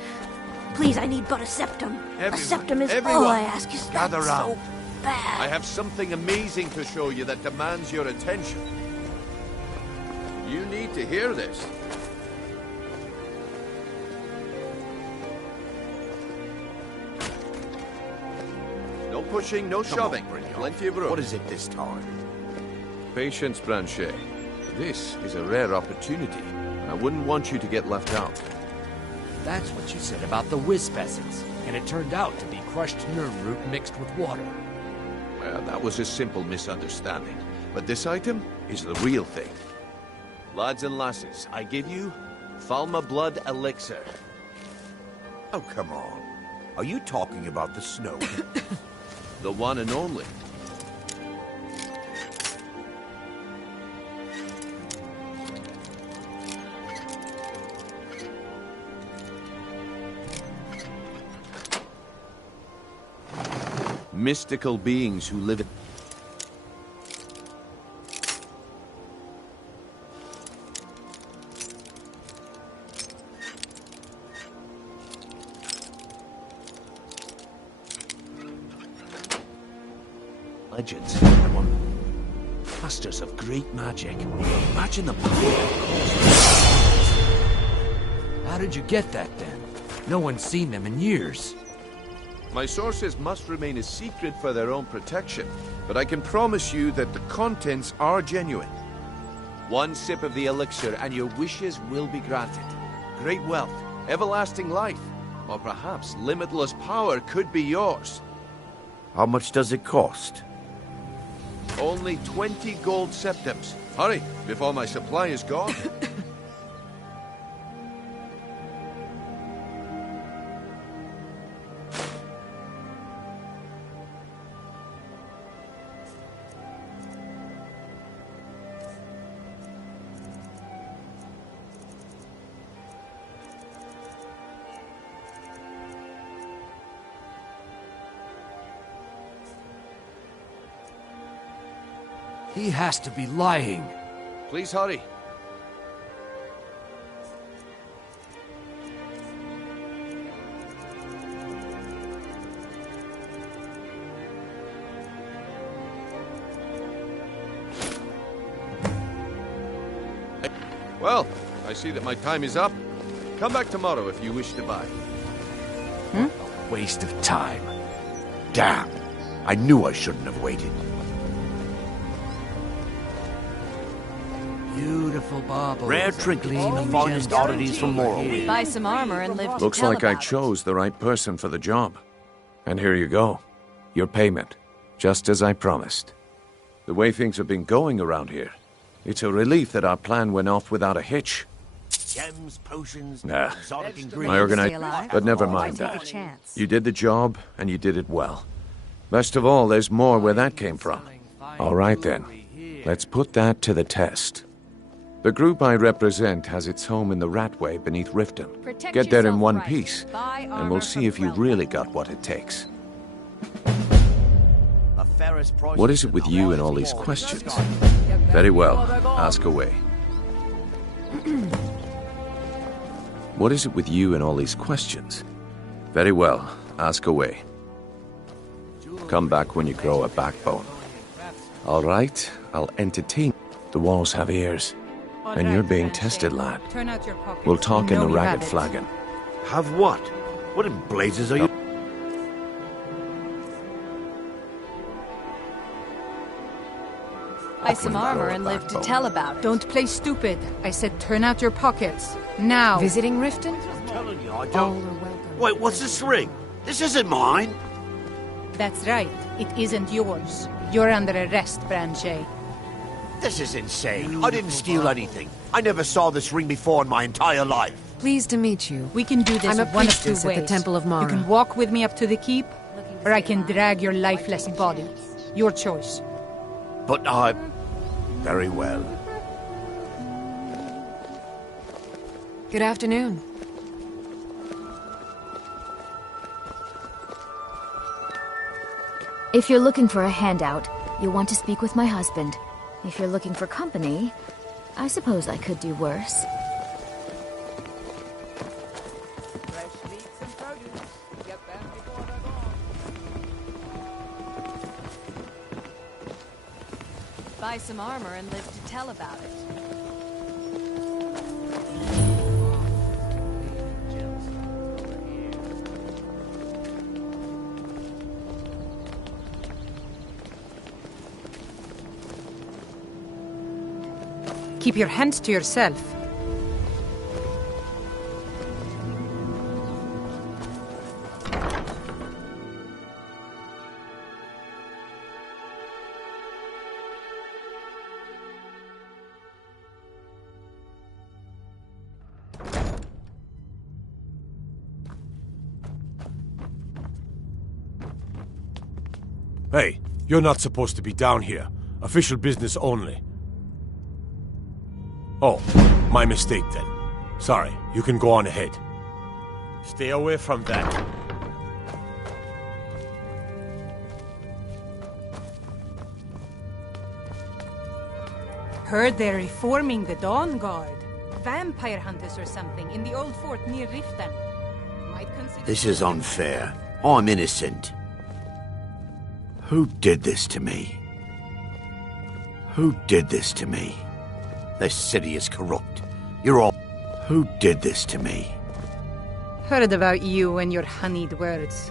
Please, I need but a septum. Everyone, a septum is everyone, all I ask. Is that gather so round. bad? I have something amazing to show you that demands your attention. You need to hear this. No pushing, no shoving. Plenty of room. What is it this time? Patience, Branchet. This is a rare opportunity. I wouldn't want you to get left out. That's what you said about the wisp essence, and it turned out to be crushed nerve root mixed with water. Well, that was a simple misunderstanding. But this item is the real thing. Lads and lasses, I give you Falma Blood Elixir. Oh, come on. Are you talking about the snow? The one and only. Mystical beings who live in... legends and one masters of great magic. Imagine the power that How did you get that, then? No one's seen them in years. My sources must remain a secret for their own protection, but I can promise you that the contents are genuine. One sip of the elixir and your wishes will be granted. Great wealth, everlasting life, or perhaps limitless power could be yours. How much does it cost? Only 20 gold septims. Hurry, before my supply is gone. He has to be lying. Please hurry. Well, I see that my time is up. Come back tomorrow if you wish to buy. Waste of time. Damn. I knew I shouldn't have waited. Beautiful baubles. Rare trinkling, the finest oddities from Morrowind. Buy some armor and live to Looks tell like I about it. chose the right person for the job. And here you go. Your payment. Just as I promised. The way things have been going around here, it's a relief that our plan went off without a hitch. Gems, potions, Nah, exotic my ingredients. but never mind that. You did the job, and you did it well. Best of all, there's more where that came from. All right then, let's put that to the test. The group I represent has its home in the Ratway beneath Riften. Get there in one piece, and we'll see if you really got what it takes. What is it with you and all these questions? Very well, ask away. What is it with you and all these questions? Very well, ask away. Come back when you grow a backbone. All right, I'll entertain. The walls have ears, and you're being tested, lad. Turn out your pockets. We'll talk in the You have Ragged it. Flagon. Have what? What in blazes are you... Buy some armor and live to tell about it. Don't play stupid. I said turn out your pockets. Now. Visiting Riften? I'm telling you, I All don't... are welcome. Wait, what's this ring? This isn't mine. That's right. It isn't yours. You're under arrest, Branche. This is insane. I didn't steal anything. I never saw this ring before in my entire life. Pleased to meet you. We can do this I'm a one of two priestess ways. at the Temple of Mara. You can walk with me up to the keep, or I can drag your lifeless body. Your choice. But I... Very well. Good afternoon. If you're looking for a handout, you'll want to speak with my husband. If you're looking for company, I suppose I could do worse. Buy some armor and live to tell about it. Keep your hands to yourself. Hey, you're not supposed to be down here. Official business only. Oh, my mistake then. Sorry, you can go on ahead. Stay away from that. Heard they're reforming the Dawn Guard. Vampire hunters or something in the old fort near Riften. Might consider... This is unfair. I'm innocent. Who did this to me? Who did this to me? This city is corrupt. You're all... Who did this to me? Heard about you and your honeyed words.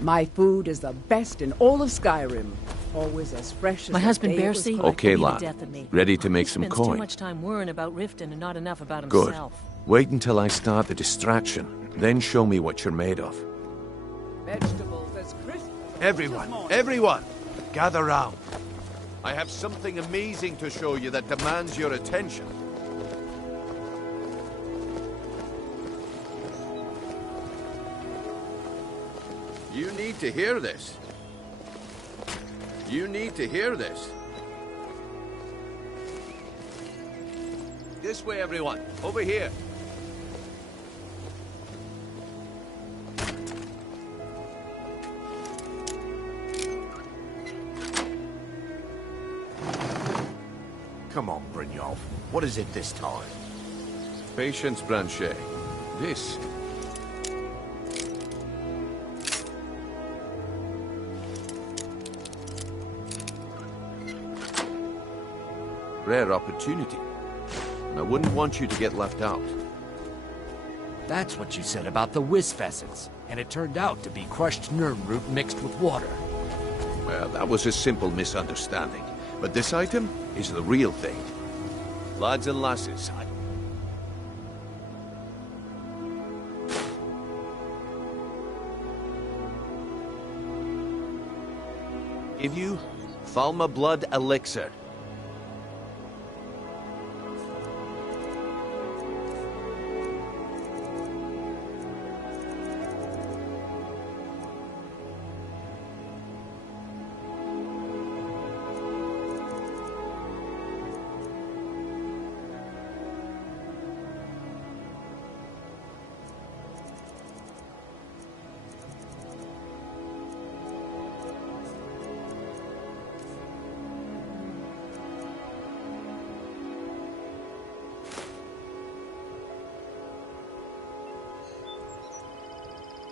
My food is the best in all of Skyrim. Always as fresh as My the husband day it was Bercy. cooked. Okay, will be lad. the death of me. Ready to make He some spends coin. too much time worrying about Riften and not enough about Good. himself. Wait until I start the distraction. Then show me what you're made of. Vegetables as crisp. Everyone, gather round. I have something amazing to show you that demands your attention. You need to hear this. You need to hear this. This way, everyone. Over here. Come on, Brynjolf. What is it this time? Patience, Branchet. This. Rare opportunity. And I wouldn't want you to get left out. That's what you said about the Wisfessets, and it turned out to be crushed Nirnroot mixed with water. Well, that was a simple misunderstanding. But this item is the real thing. Lads and lasses, give you Thalma Blood Elixir.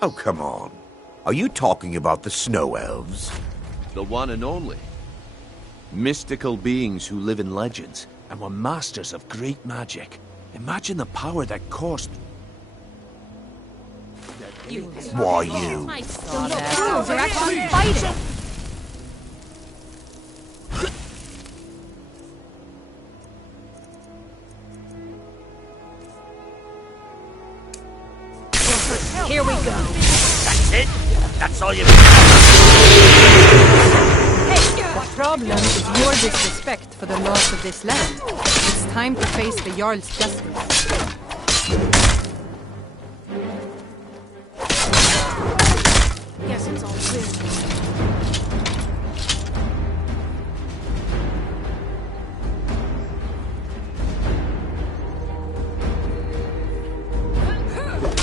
Oh, come on. Are you talking about the Snow Elves? The one and only. Mystical beings who live in legends and were masters of great magic. Imagine the power that caused... Why, you? Those are actually fighting! Here we go. That's it? That's all you... The problem is your disrespect for the laws of this land. It's time to face the Jarl's justice. Guess it's all good.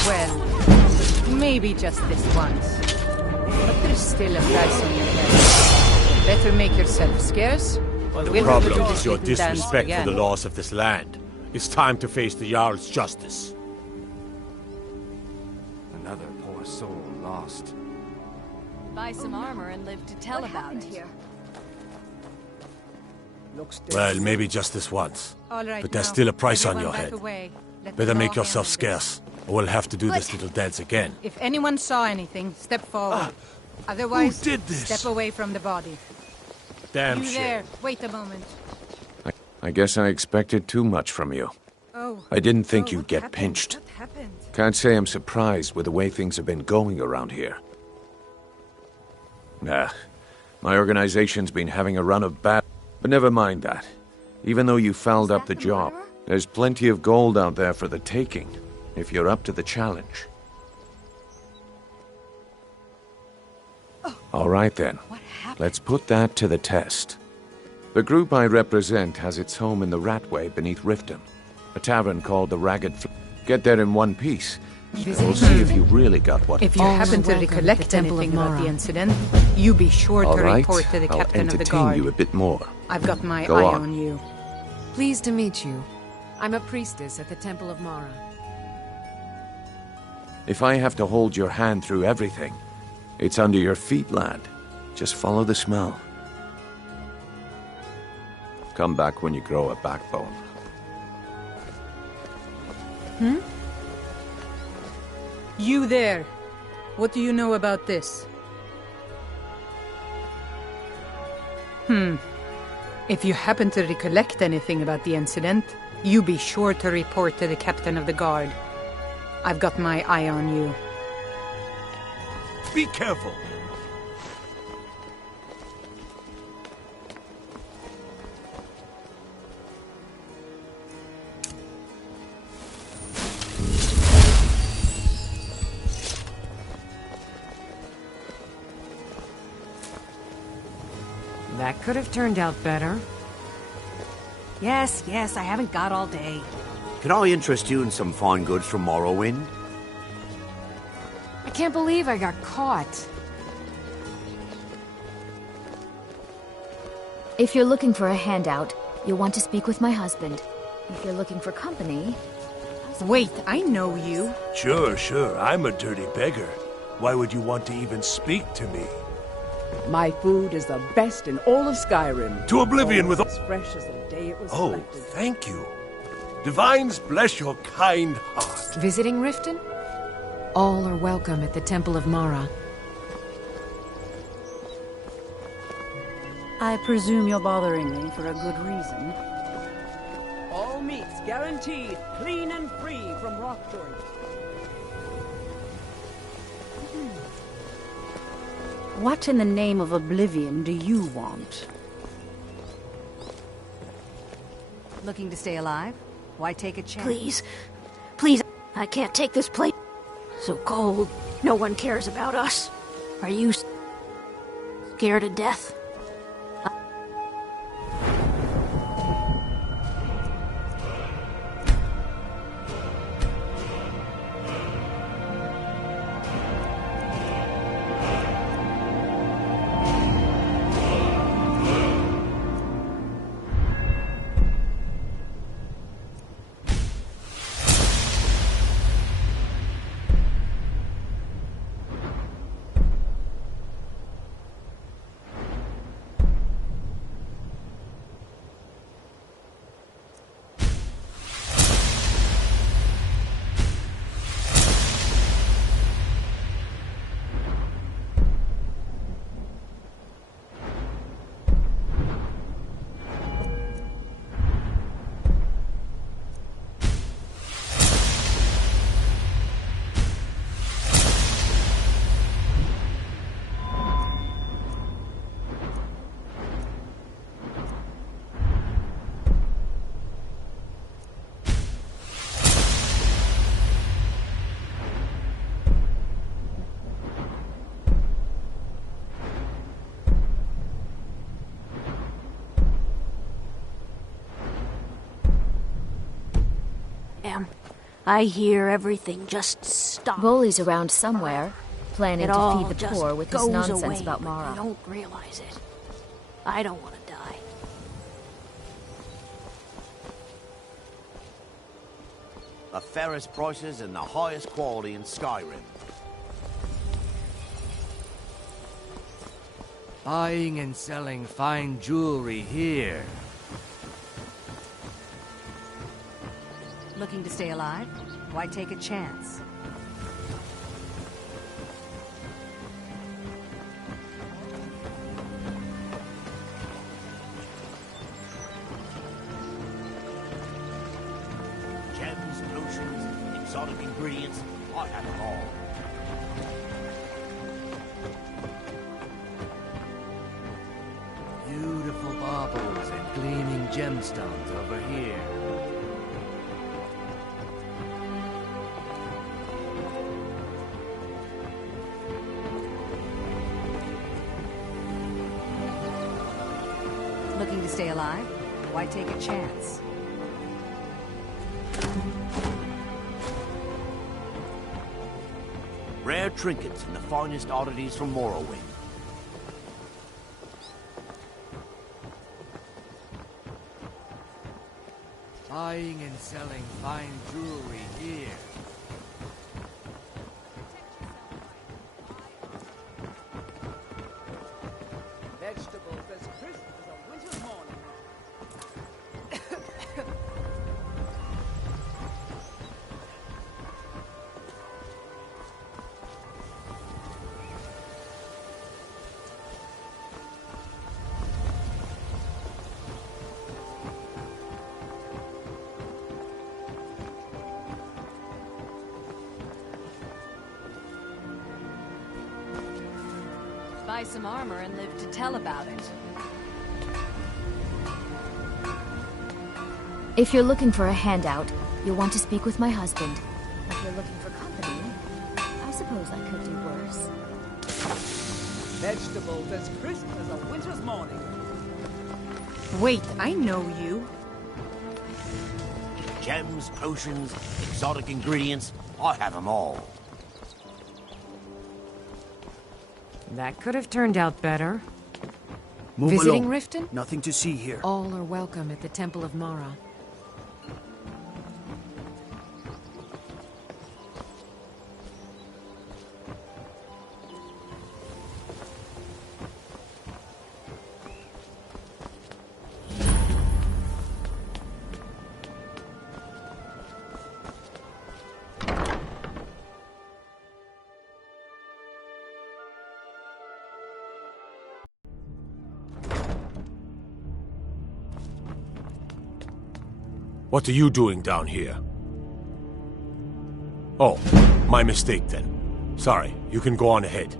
Well, maybe just this once. But there's still a price on your head. Better make yourself scarce, or The we'll have to do problem this is your little dance disrespect for again. the laws of this land. It's time to face the Jarl's justice. Another poor soul lost. Buy some armor and live to tell about it. Here? Well, maybe just this once. All right, But there's now, still a price on everyone your back head. away. Let Better the make law yourself handle this. scarce, or we'll have to do this little dance again. If anyone saw anything, step forward. Otherwise, who did this? step away from the body. Damn You shame. there, wait a moment. I guess I expected too much from you. Oh. I didn't think you'd get pinched. What happened? Can't say I'm surprised with the way things have been going around here. Nah, my organization's been having a run of bad... But never mind that. Even though you fouled up the job, there's plenty of gold out there for the taking, if you're up to the challenge. All right then, let's put that to the test. The group I represent has its home in the Ratway beneath Riften, a tavern called the Ragged Get there in one piece, and we'll see if you really got what... If you happen to recollect anything about the incident, you be sure All to right, report to the I'll captain of the entertain guard. you a bit more. I've got my Go eye on. on you. Pleased to meet you. I'm a priestess at the Temple of Mara. If I have to hold your hand through everything, it's under your feet, lad. Just follow the smell. Come back when you grow a backbone. You there. What do you know about this? If you happen to recollect anything about the incident, you be sure to report to the captain of the guard. I've got my eye on you. Be careful. That could have turned out better. Yes, I haven't got all day. Can I interest you in some fine goods from Morrowind? I can't believe I got caught. If you're looking for a handout, you'll want to speak with my husband. If you're looking for company... Wait, I know you. Sure. I'm a dirty beggar. Why would you want to even speak to me? My food is the best in all of Skyrim. To oblivion with... As fresh as the day it was Oh, collected. thank you. Divines bless your kind heart. Visiting Riften? All are welcome at the Temple of Mara. I presume you're bothering me for a good reason. All meats guaranteed, clean and free from rock joints. What in the name of oblivion do you want? Looking to stay alive? Why take a chance? Please, I can't take this place. So cold, no one cares about us. Are you scared to death? I hear everything just stop. Voley's around somewhere, planning It to all feed the just poor with his goes nonsense away, about but Mara. you don't realize it. I don't want to die. The fairest prices and the highest quality in Skyrim. Buying and selling fine jewelry here. Looking to stay alive? Why take a chance? Gems, potions, exotic ingredients, I have it all. Beautiful baubles and gleaming gemstones over here. Looking to stay alive? Why take a chance? Rare trinkets and the finest oddities from Morrowind. Buying and selling fine jewelry here. Vegetables as crisp as a winter's morning. Buy some armor and live to tell about it. If you're looking for a handout, you'll want to speak with my husband. If you're looking for company, I suppose I could do worse. Vegetables as crisp as a winter's morning. Wait, I know you. Gems, potions, exotic ingredients, I have them all. That could have turned out better. Move Visiting along. Riften? Nothing to see here. All are welcome at the Temple of Mara. What are you doing down here? Oh, my mistake then. Sorry, you can go on ahead.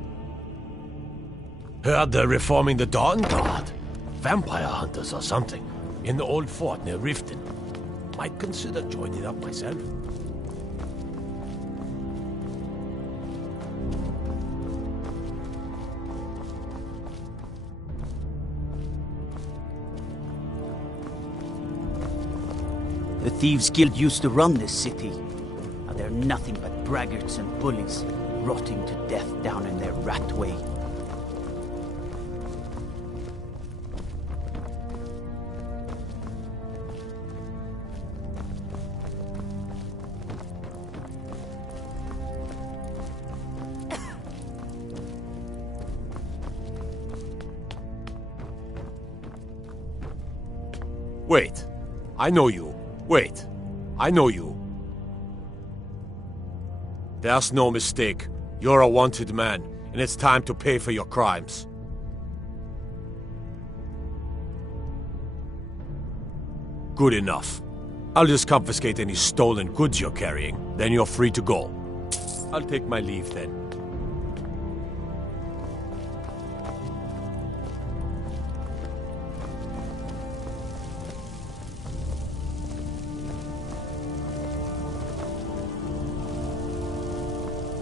Heard they're reforming the Dawn Guard. Vampire hunters or something. In the old fort near Riften. Might consider joining up myself. The Thieves' Guild used to run this city. Now they're nothing but braggarts and bullies, rotting to death down in their rat way. Wait, I know you. Wait, I know you. There's no mistake. You're a wanted man, and it's time to pay for your crimes. Good enough. I'll just confiscate any stolen goods you're carrying, then you're free to go. I'll take my leave then.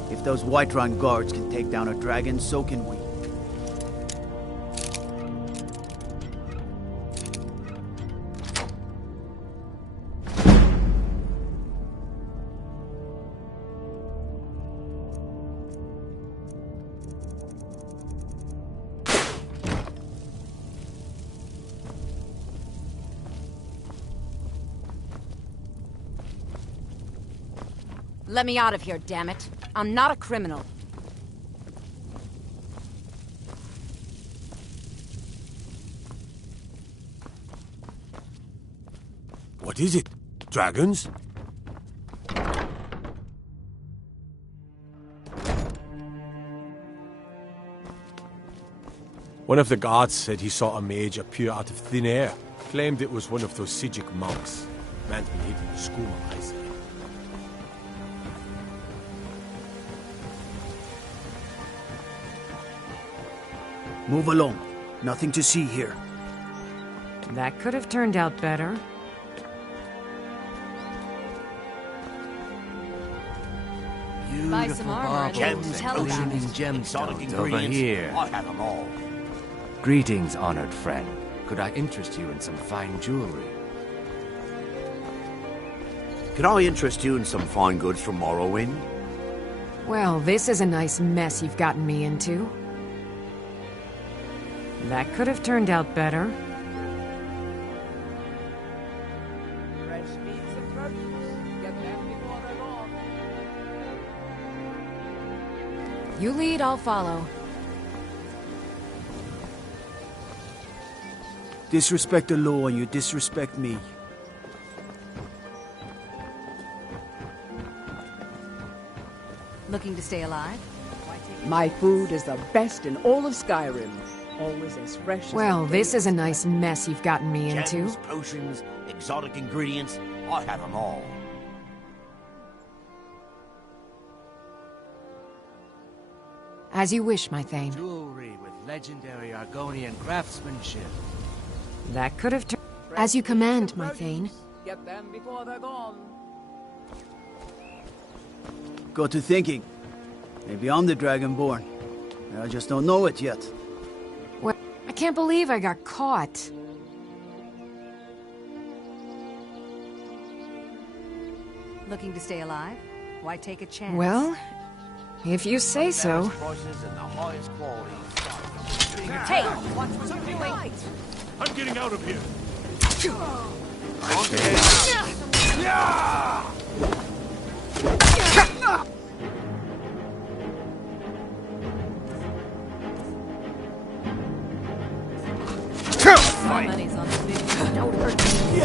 If those Whiterun guards can take down a dragon, so can we. Let me out of here, damn it. I'm not a criminal. What is it? Dragons? One of the guards said he saw a mage appear out of thin air. Claimed it was one of those Sijic monks. Man's been hitting the school, I say. Move along. Nothing to see here. That could have turned out better. Buy some armor and Gems, tell about potions, it. exotic gemstones over ingredients, here. I have them all. Greetings, honored friend. Could I interest you in some fine jewelry? Could I interest you in some fine goods from Morrowind? Well, this is a nice mess you've gotten me into. That could have turned out better. Fresh meats and produce. Get them before they're gone. You lead, I'll follow. Disrespect the law and you disrespect me. Looking to stay alive? My food is the best in all of Skyrim. Always as fresh as Well, the this day is a it's nice mess you've gotten me into. Gems, potions, exotic ingredients, I have them all. As you wish, my Thane. Jewelry with legendary Argonian craftsmanship. That could have turned. As you command, my Thane. Get them before they're gone. Got to thinking. Maybe I'm the Dragonborn. I just don't know it yet. Well, I can't believe I got caught. Looking to stay alive? Why take a chance? Well, if you say so. Hey, watch what you're doing. I'm getting out of here. Money's on the big. Don't hurt me.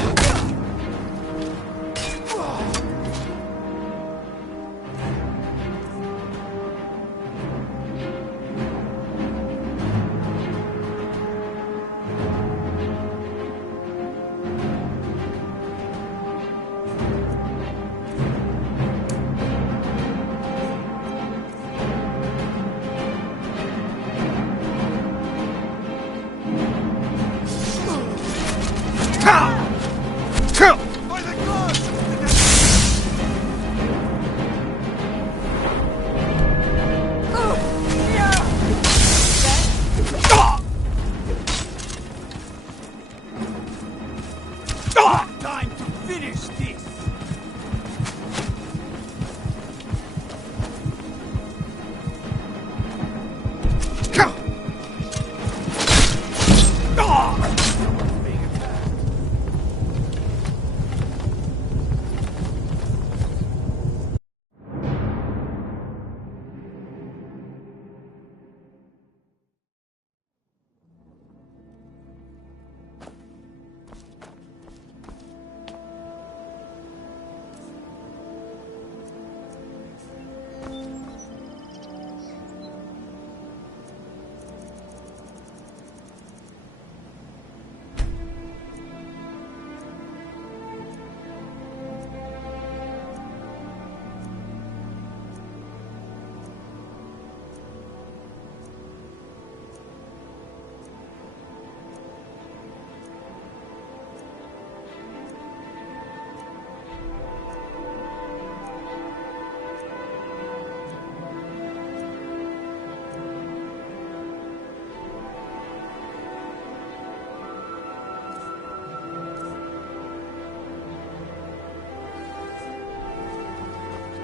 Time to finish this!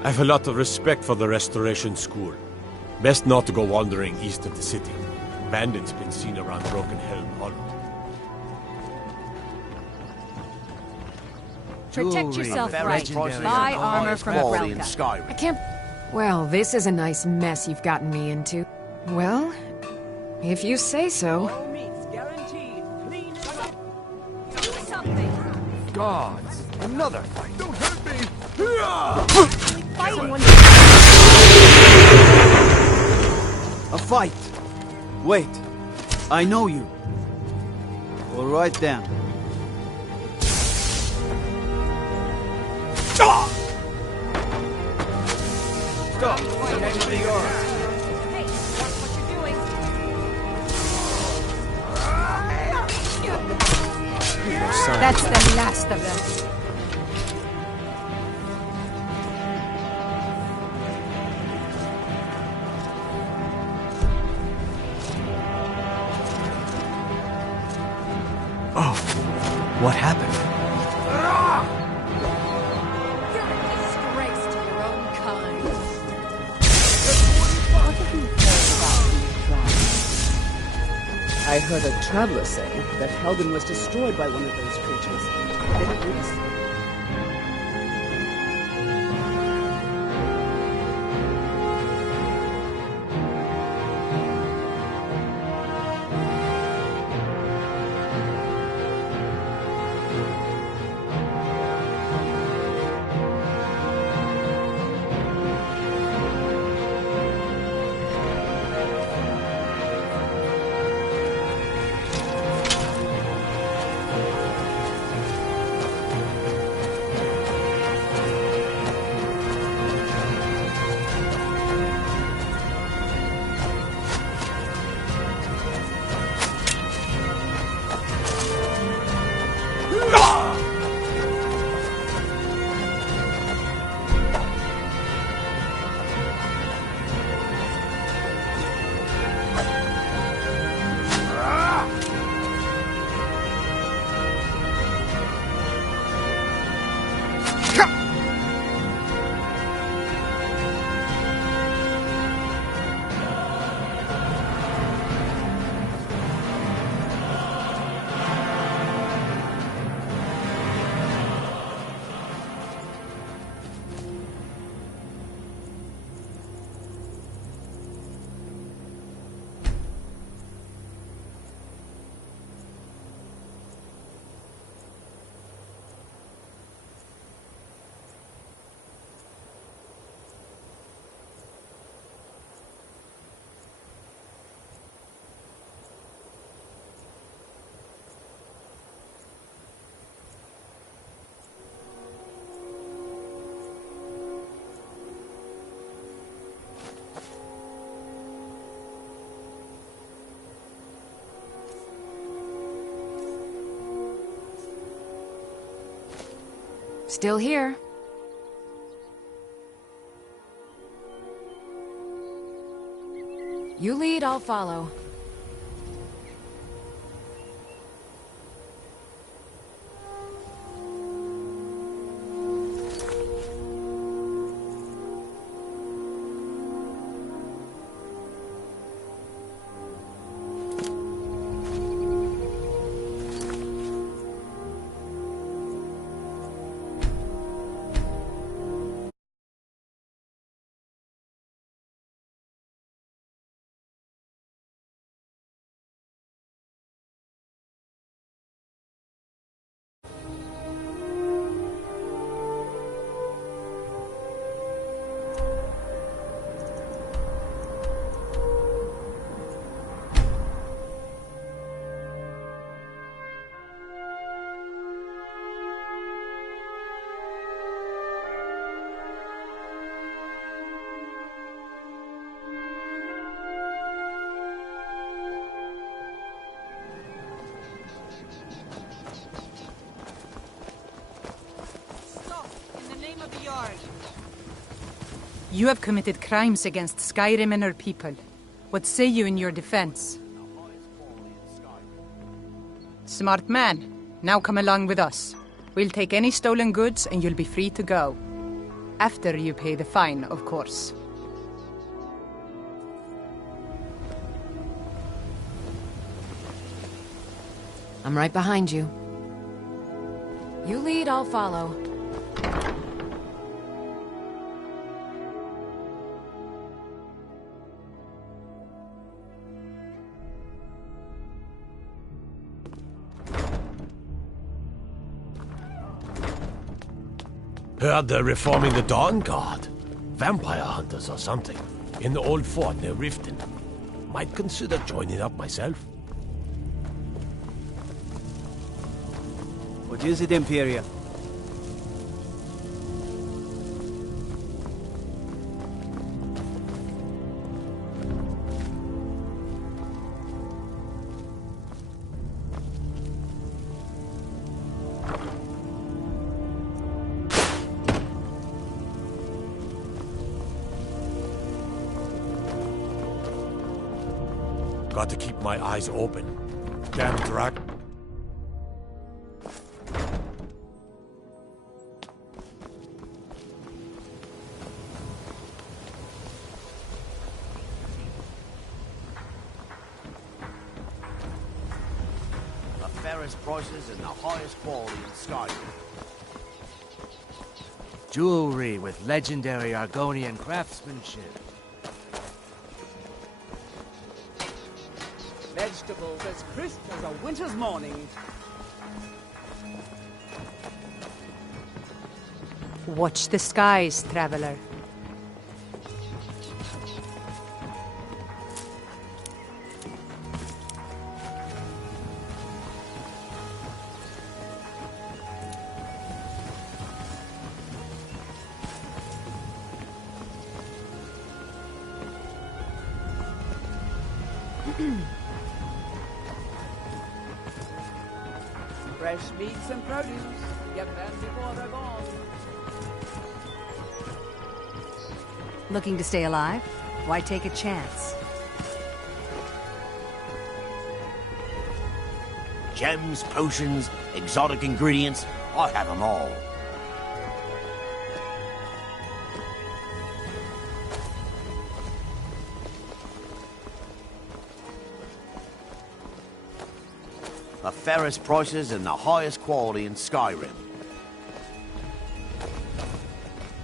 I've a lot of respect for the Restoration School. Best not to go wandering east of the city. Bandits been seen around Broken Helm Hollow. Protect yourself right. Buy armor from Brelka. I can't. Well, this is a nice mess you've gotten me into. Well, if you say so. Gods! Another fight! Don't hurt me! A fight! Wait, I know you. Go right down. Stop! Hey, watch what you're doing. That's the last of them. Oh, what happened? You're a disgrace to your own kind. I heard a traveler say that Helgen was destroyed by one of those creatures. Did it reach? Still here. You lead, I'll follow. You have committed crimes against Skyrim and her people. What say you in your defense? Smart man. Now come along with us. We'll take any stolen goods and you'll be free to go. After you pay the fine, of course. I'm right behind you. You lead, I'll follow. Heard they're reforming the Dawn Guard. Vampire hunters or something. In the old fort near Riften. Might consider joining up myself. What is it, Imperial? Got to keep my eyes open. Damn drac. The fairest prices and the highest quality in Skyrim. Jewelry with legendary Argonian craftsmanship. Vegetables as crisp as a winter's morning. Watch the skies, traveler. Fresh meats and produce. Get them before they're gone. Looking to stay alive? Why take a chance? Gems, potions, exotic ingredients, I have them all. The fairest prices and the highest quality in Skyrim.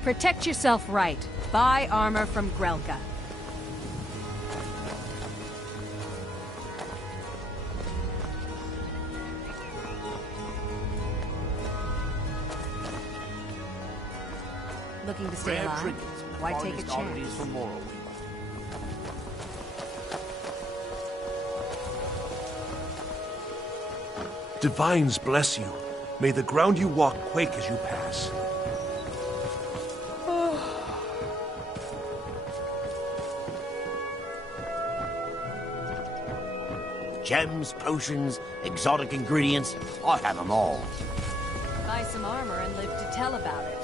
Protect yourself right. Buy armor from Grelka. Looking to stay Rare alive? trinkets and Why take a finest oddities chance? from Morrowind. Divines bless you. May the ground you walk quake as you pass. Gems, potions, exotic ingredients, I have them all. Buy some armor and live to tell about it.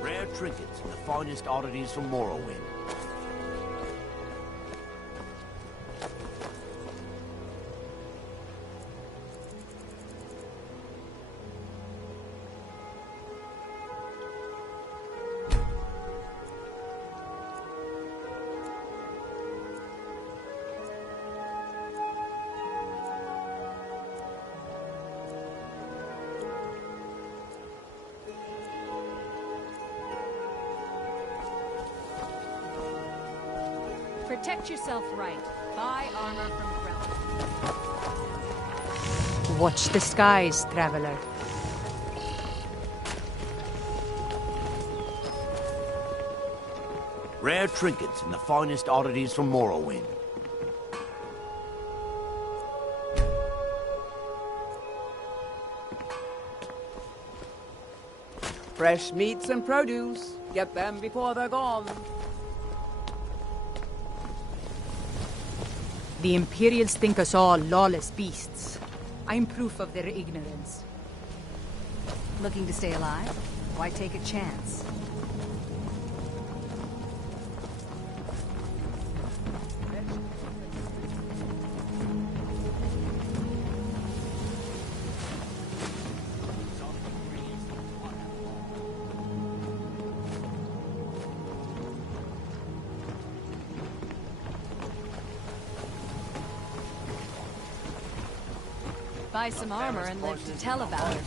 Rare trinkets and the finest oddities from Morrowind. Protect yourself right. Buy armor from Grelka. Watch the skies, traveler. Rare trinkets and the finest oddities from Morrowind. Fresh meats and produce. Get them before they're gone. The Imperials think us all lawless beasts. I'm proof of their ignorance. Looking to stay alive? Why take a chance? Buy some armor and live to tell about it.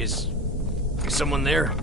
Is someone there?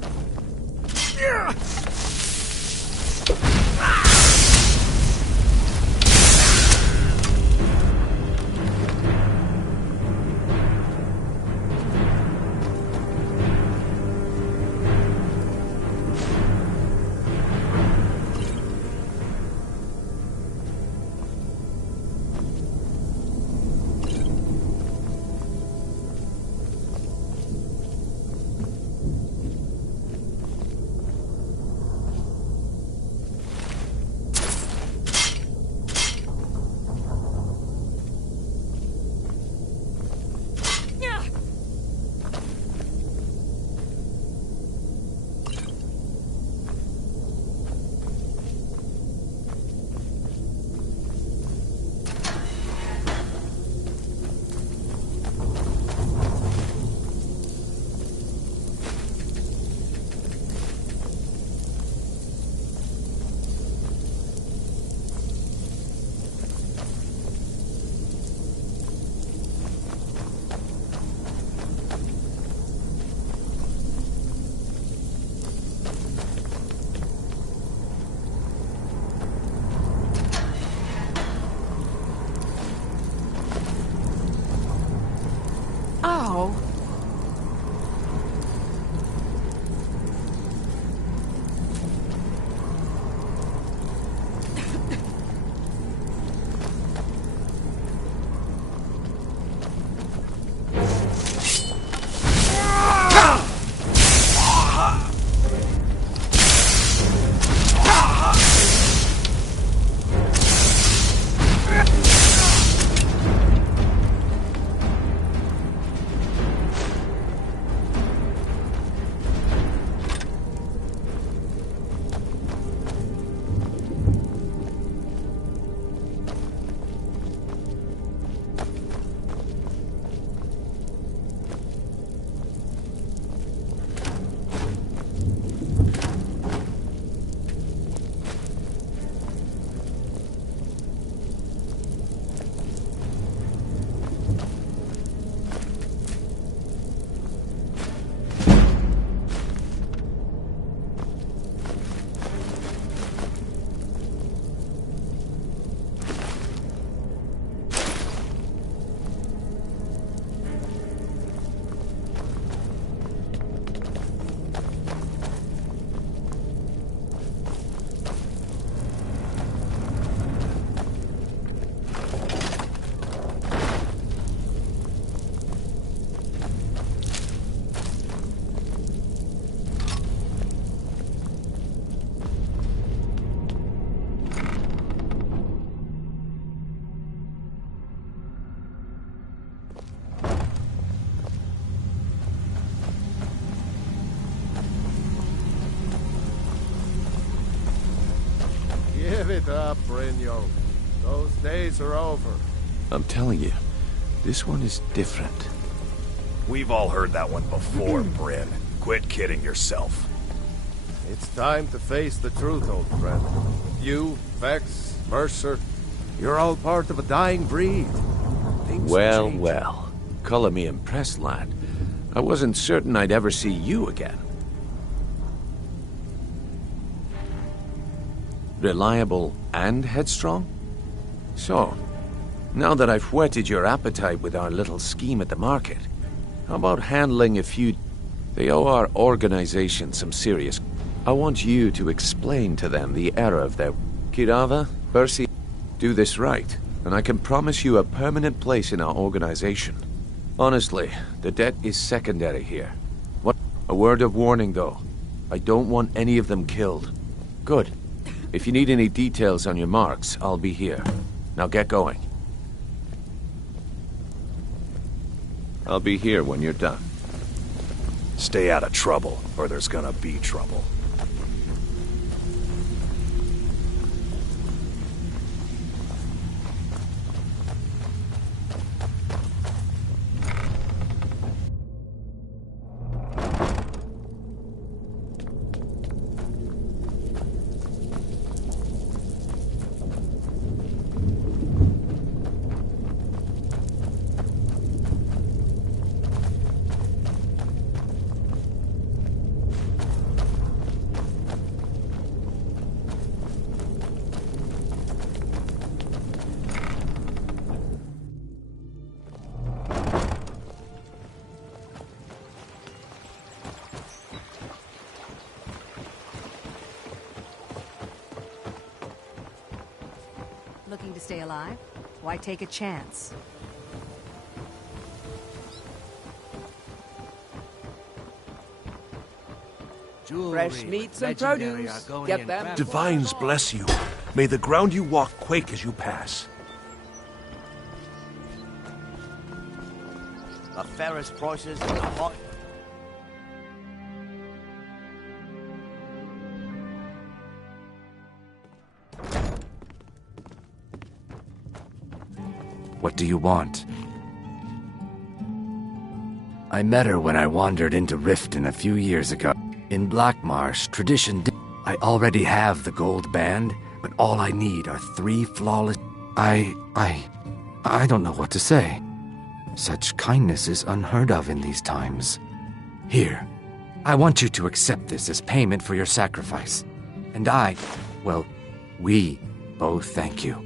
Oh. Give it up, Brynjo. Those days are over. I'm telling you, this one is different. We've all heard that one before, Bryn. Quit kidding yourself. It's time to face the truth, old friend. You, Vex, Mercer, you're all part of a dying breed. Things Well, change. well. Color me impressed, lad. I wasn't certain I'd ever see you again. Reliable and headstrong? So, now that I've whetted your appetite with our little scheme at the market, how about handling a few... They owe our organization some serious... I want you to explain to them the error of their... Kirava, Percy, do this right, and I can promise you a permanent place in our organization. Honestly, the debt is secondary here. What? A word of warning, though. I don't want any of them killed. Good. If you need any details on your marks, I'll be here. Now get going. I'll be here when you're done. Stay out of trouble, or there's gonna be trouble. to stay alive? Why take a chance? Fresh meats and produce. Get them. Divines bless you. May the ground you walk quake as you pass. The fairest prices in the hot. What do you want? I met her when I wandered into Riften a few years ago. In Blackmarsh, tradition I already have the gold band, but all I need are 3 flawless... I don't know what to say. Such kindness is unheard of in these times. Here, I want you to accept this as payment for your sacrifice. And we both thank you.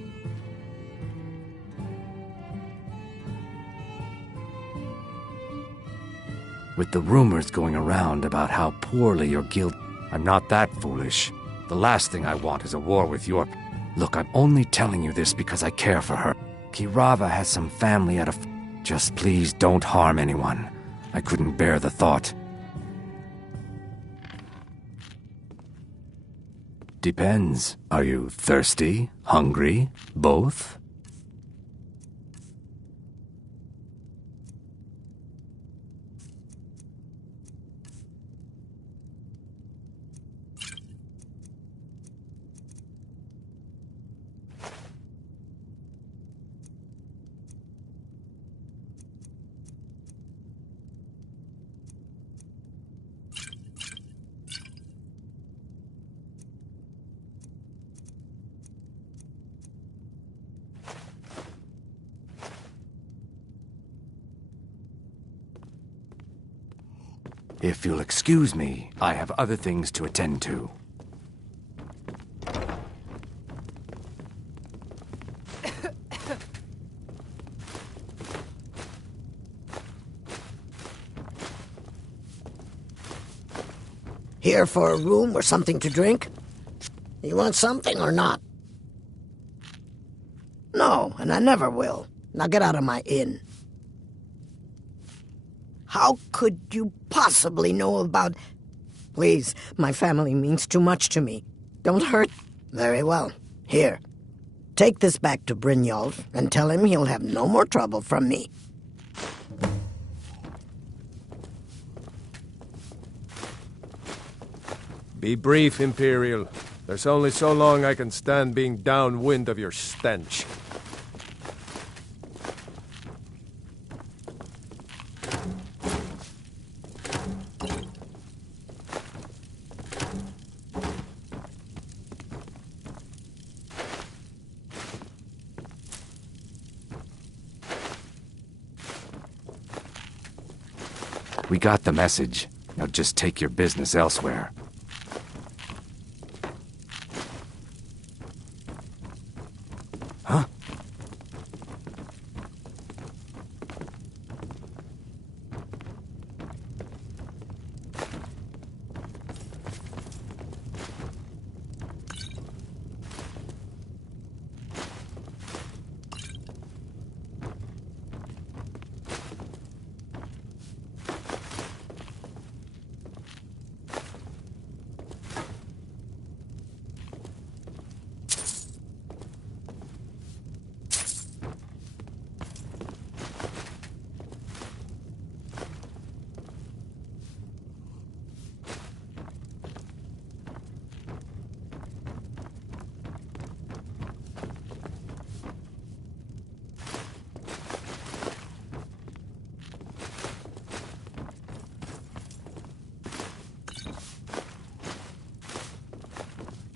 With the rumors going around about how poorly your guild... I'm not that foolish. The last thing I want is a war with your... Look, I'm only telling you this because I care for her. Kirava has some family at a... Just please don't harm anyone. I couldn't bear the thought. Depends. Are you thirsty? Hungry? Both? If you'll excuse me, I have other things to attend to. Here for a room or something to drink? You want something or not? No, and I never will. Now get out of my inn. How could you possibly know about... Please, my family means too much to me. Don't hurt... Very well. Here. Take this back to Brynjolf and tell him he'll have no more trouble from me. Be brief, Imperial. There's only so long I can stand being downwind of your stench. We got the message. Now just take your business elsewhere. Huh?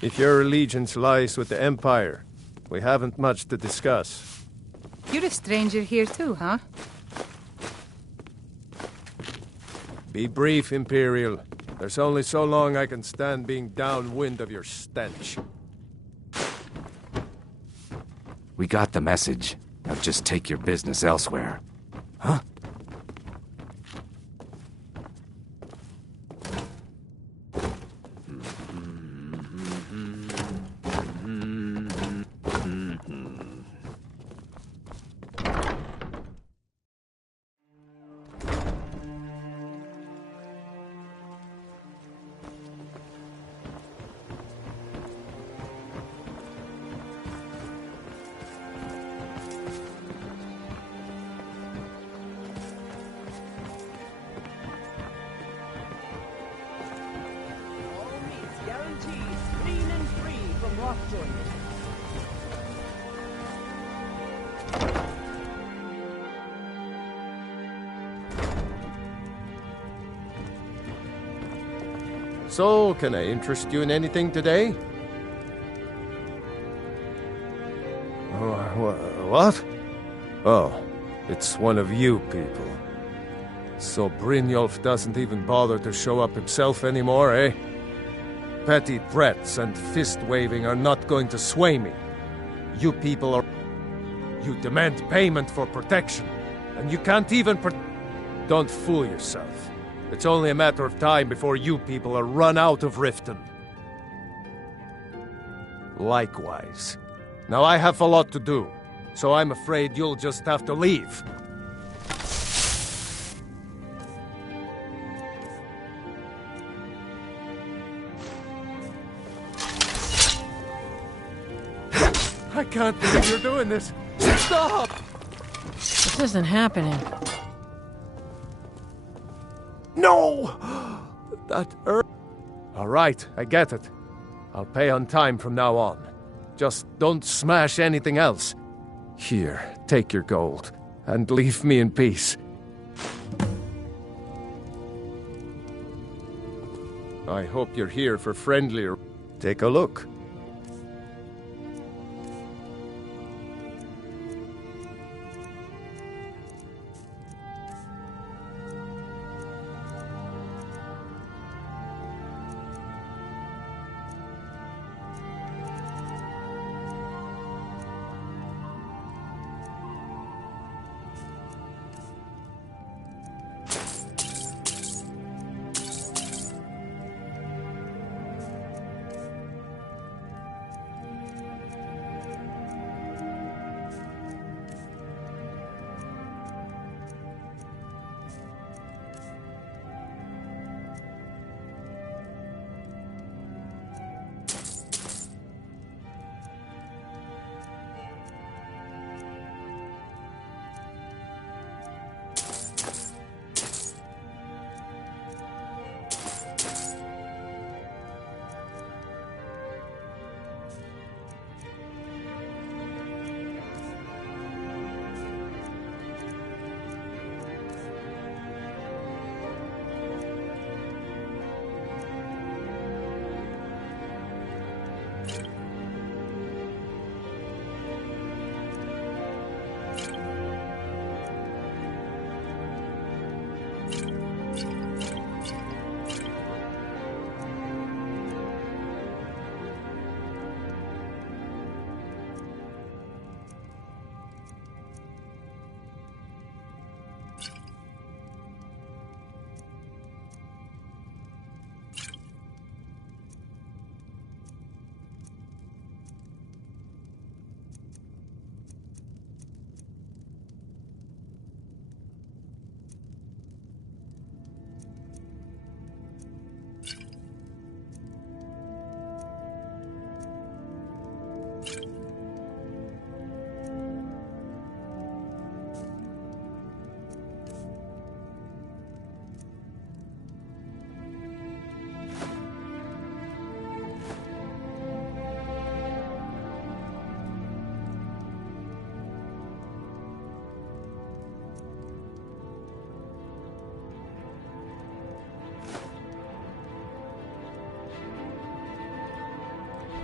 If your allegiance lies with the Empire, we haven't much to discuss. You're a stranger here too, huh? Be brief, Imperial. There's only so long I can stand being downwind of your stench. We got the message. Now just take your business elsewhere. Huh? Guaranteed clean and free from Rockjoy. So, can I interest you in anything today? What? Oh, it's one of you people. So Brynjolf doesn't even bother to show up himself anymore, eh? Petty threats and fist-waving are not going to sway me. You people are... You demand payment for protection, and you can't even Don't fool yourself. It's only a matter of time before you people are run out of Riften. Likewise. Now I have a lot to do, so I'm afraid you'll just have to leave. I can't believe you're doing this! Stop! This isn't happening. No! All right, I get it. I'll pay on time from now on. Just don't smash anything else. Here, take your gold, and leave me in peace. I hope you're here for friendlier... Take a look.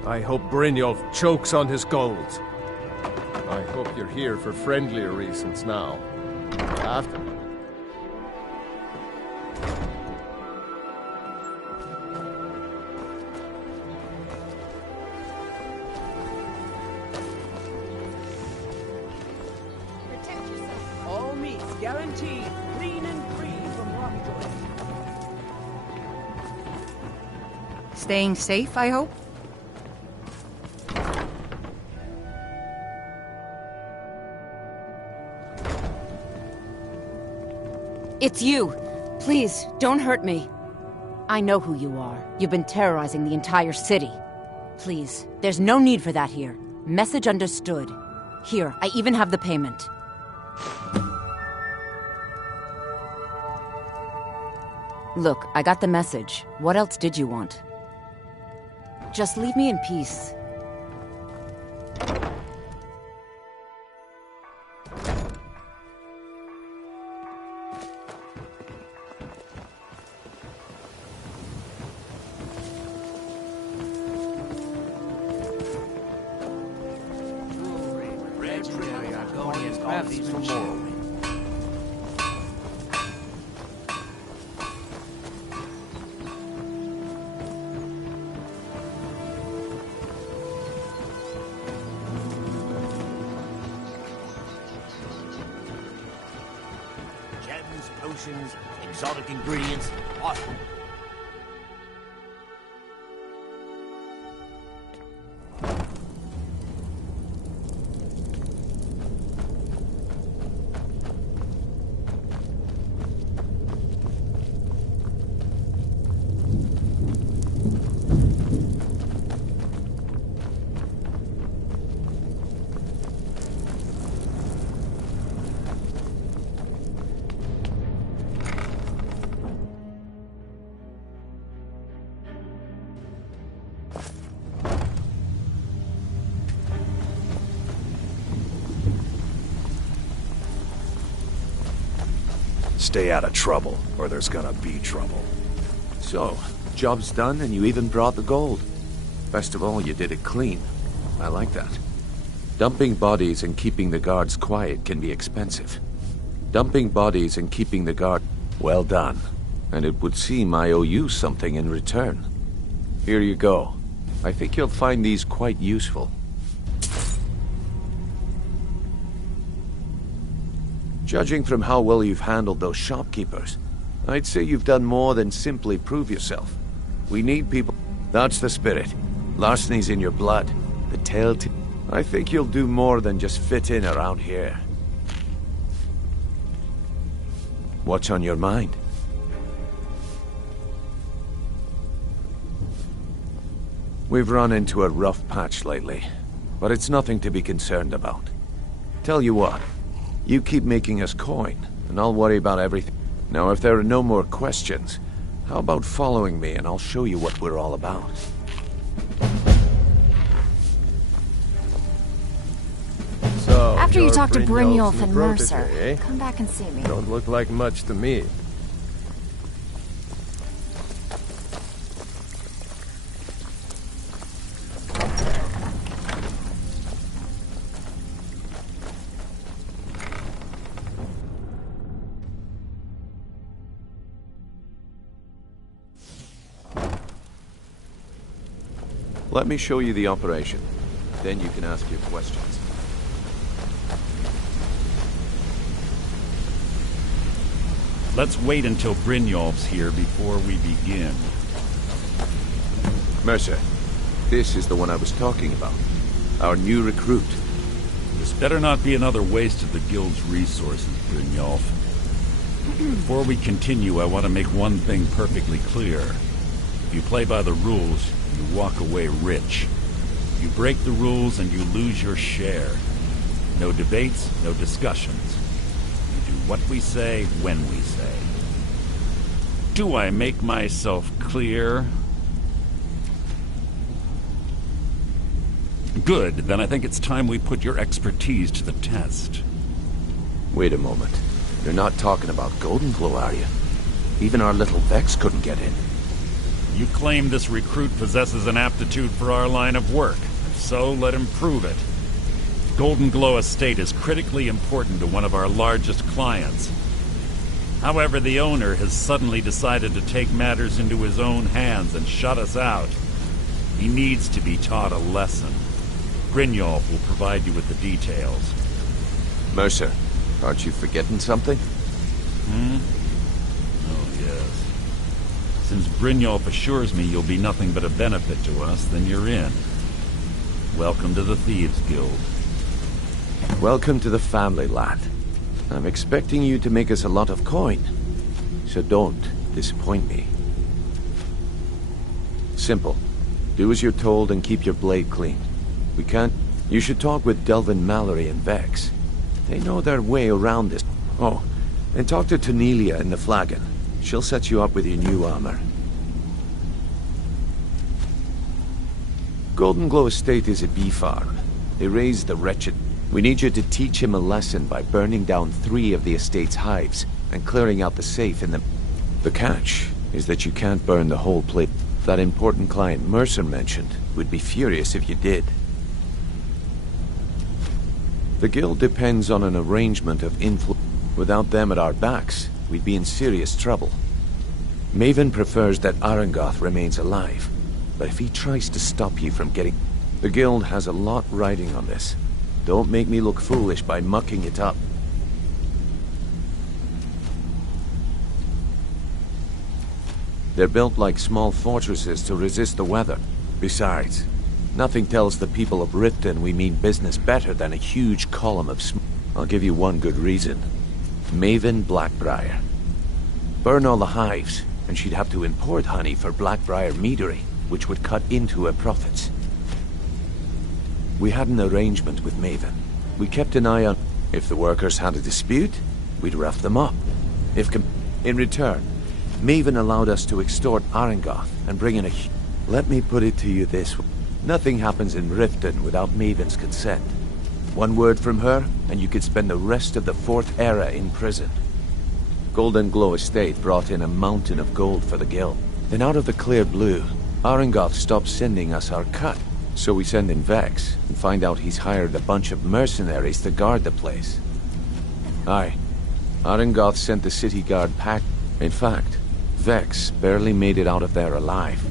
I hope Brynjolf chokes on his gold. I hope you're here for friendlier reasons now. After... Protect yourself. All meats guaranteed clean and free from Rockjoy. Staying safe, I hope? It's you! Please, don't hurt me. I know who you are. You've been terrorizing the entire city. Please, there's no need for that here. Message understood. Here, I even have the payment. Look, I got the message. What else did you want? Just leave me in peace. Gems, potions, exotic ingredients. Awesome. Stay out of trouble, or there's gonna be trouble. So, job's done and you even brought the gold. Best of all, you did it clean. I like that. Dumping bodies and keeping the guards quiet can be expensive. Dumping bodies and keeping the guard... Well done. And it would seem I owe you something in return. Here you go. I think you'll find these quite useful. Judging from how well you've handled those shopkeepers, I'd say you've done more than simply prove yourself. We need people... That's the spirit. Larceny's in your blood. The telltale... I think you'll do more than just fit in around here. What's on your mind? We've run into a rough patch lately, but it's nothing to be concerned about. Tell you what, you keep making us coin, and I'll worry about everything. Now, if there are no more questions, how about following me and I'll show you what we're all about? So, After you you're talk to Brynjolf new and protege, Mercer, eh? come back and see me. Don't look like much to me. Let me show you the operation. Then you can ask your questions. Let's wait until Brynjolf's here before we begin. Mercer, this is the one I was talking about. Our new recruit. This better not be another waste of the Guild's resources, Brynjolf. Before we continue, I want to make one thing perfectly clear. If you play by the rules, you walk away rich. You break the rules and you lose your share. No debates, no discussions. You do what we say, when we say. Do I make myself clear? Good, then I think it's time we put your expertise to the test. Wait a moment. You're not talking about Golden Glow, are you? Even our little Vex couldn't get in. You claim this recruit possesses an aptitude for our line of work. If so, let him prove it. Golden Glow Estate is critically important to one of our largest clients. However, the owner has suddenly decided to take matters into his own hands and shut us out. He needs to be taught a lesson. Brynjolf will provide you with the details. Mercer, aren't you forgetting something? Oh, yes. Since Brynjolf assures me you'll be nothing but a benefit to us, then you're in. Welcome to the Thieves Guild. Welcome to the family, lad. I'm expecting you to make us a lot of coin. So don't disappoint me. Simple. Do as you're told and keep your blade clean. We can't... You should talk with Delvin Mallory and Vex. They know their way around this. Oh, and talk to Tonelia in the Flagon. She'll set you up with your new armor. Golden Glow Estate is a bee farm. They raise the wretched. We need you to teach him a lesson by burning down 3 of the estate's hives and clearing out the safe in the... The catch is that you can't burn the whole place. That important client Mercer mentioned would be furious if you did. The guild depends on an arrangement of influence. Without them at our backs, we'd be in serious trouble. Maven prefers that Arangoth remains alive, but if he tries to stop you from getting... The guild has a lot riding on this. Don't make me look foolish by mucking it up. They're built like small fortresses to resist the weather. Besides, nothing tells the people of Riften we mean business better than a huge column of smoke. I'll give you one good reason. Maven Blackbriar. Burn all the hives, and she'd have to import honey for Blackbriar meadery, which would cut into her profits. We had an arrangement with Maven. We kept an eye on... If the workers had a dispute, we'd rough them up. In return, Maven allowed us to extort Arangoth and bring in a... Let me put it to you this way. Nothing happens in Riften without Maven's consent. One word from her, and you could spend the rest of the 4th era in prison. Golden Glow Estate brought in a mountain of gold for the guild. Then out of the clear blue, Arangoth stopped sending us our cut. So we send in Vex, and find out he's hired a bunch of mercenaries to guard the place. Aye. Arangoth sent the city guard pack. In fact, Vex barely made it out of there alive.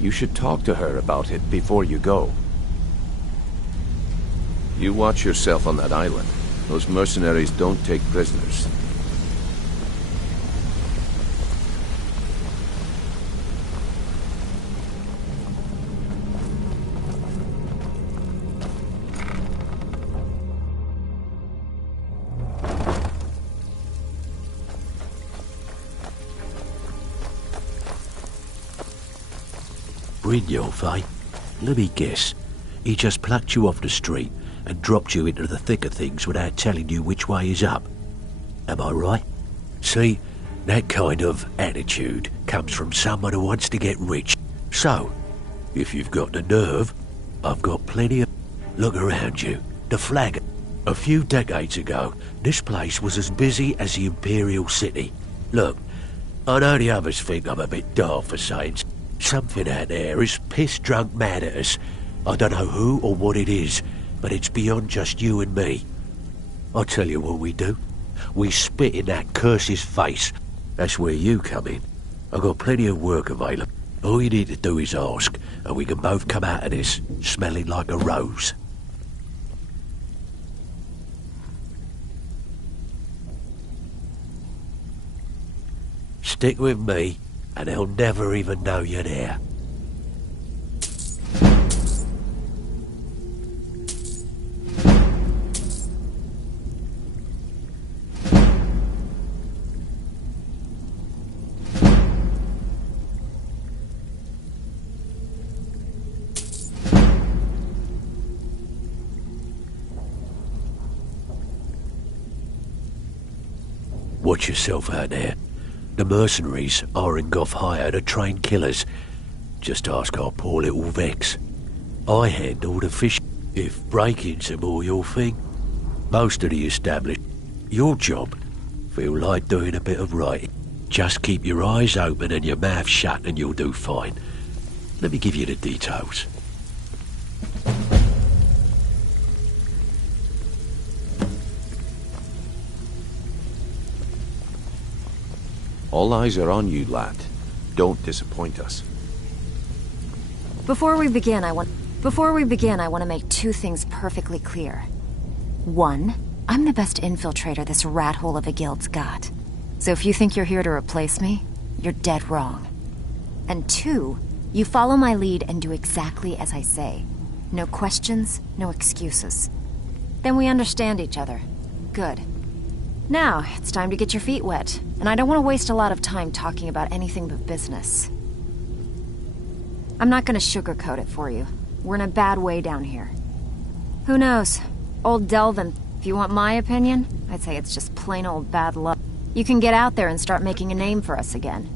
You should talk to her about it before you go. You watch yourself on that island. Those mercenaries don't take prisoners. Brynjolf, eh? Let me guess. He just plucked you off the street and dropped you into the thick of things without telling you which way is up. Am I right? See, that kind of attitude comes from someone who wants to get rich. So, if you've got the nerve, I've got plenty of... Look around you. The flag. A few decades ago, this place was as busy as the Imperial City. Look, I know the others think I'm a bit daft for saying something out there is piss-drunk mad at us. I don't know who or what it is, but it's beyond just you and me. I'll tell you what we do. We spit in that curse's face. That's where you come in. I've got plenty of work available. All you need to do is ask, and we can both come out of this smelling like a rose. Stick with me, and they'll never even know you're there. Watch yourself out there. The mercenaries Arangoth hired are trained killers. Just ask our poor little Vex. I handle the fish. If break-ins are more your thing, most of the established. Your job, feel like doing a bit of writing. Just keep your eyes open and your mouth shut and you'll do fine. Let me give you the details. All eyes are on you, lad. Don't disappoint us. Before we begin, I want to make 2 things perfectly clear. 1, I'm the best infiltrator this rat hole of a guild's got. So if you think you're here to replace me, you're dead wrong. And 2, you follow my lead and do exactly as I say. No questions, no excuses. Then we understand each other. Good. Now, it's time to get your feet wet, and I don't want to waste a lot of time talking about anything but business. I'm not going to sugarcoat it for you. We're in a bad way down here. Who knows? Old Delvin, if you want my opinion, I'd say it's just plain old bad luck. You can get out there and start making a name for us again.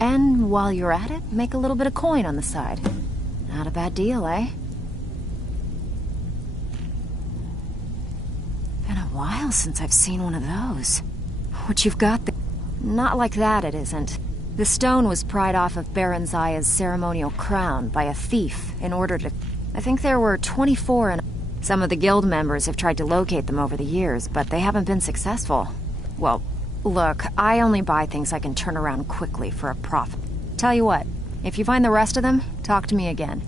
And while you're at it, make a little bit of coin on the side. Not a bad deal, eh? Been a while since I've seen one of those. What you've got there? Not like that, it isn't. The stone was pried off of Baron Zaya's ceremonial crown by a thief in order to... I think there were 24 and... Some of the guild members have tried to locate them over the years, but they haven't been successful. Well, look, I only buy things I can turn around quickly for a profit. Tell you what, if you find the rest of them, talk to me again.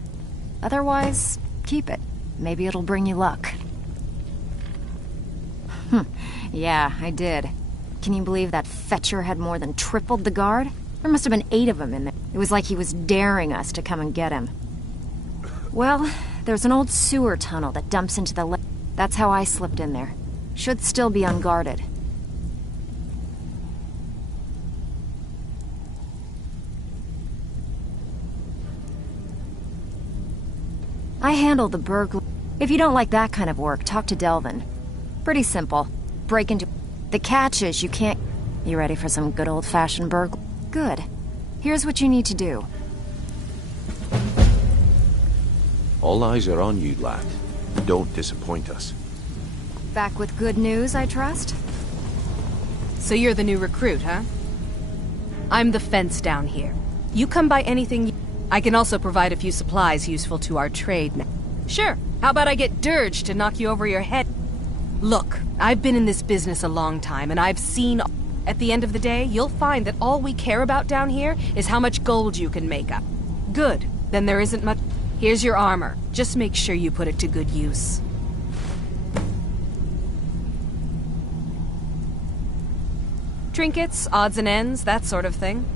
Otherwise, keep it. Maybe it'll bring you luck. Yeah, I did. Can you believe that fetcher had more than tripled the guard? There must have been 8 of them in there. It was like he was daring us to come and get him. Well, there's an old sewer tunnel that dumps into the lake. That's how I slipped in there. Should still be unguarded. I handle the burglary. If you don't like that kind of work, talk to Delvin. Pretty simple. Break into... The catch is you can't... You ready for some good old-fashioned burglary? Good. Here's what you need to do. All eyes are on you, lad. Don't disappoint us. Back with good news, I trust? So you're the new recruit, huh? I'm the fence down here. You come by anything... I can also provide a few supplies useful to our trade now. Sure, how about I get Dirge to knock you over your head? Look, I've been in this business a long time, and I've seen... At the end of the day, you'll find that all we care about down here is how much gold you can make up. Good, then there isn't much... Here's your armor. Just make sure you put it to good use. Trinkets, odds and ends, that sort of thing.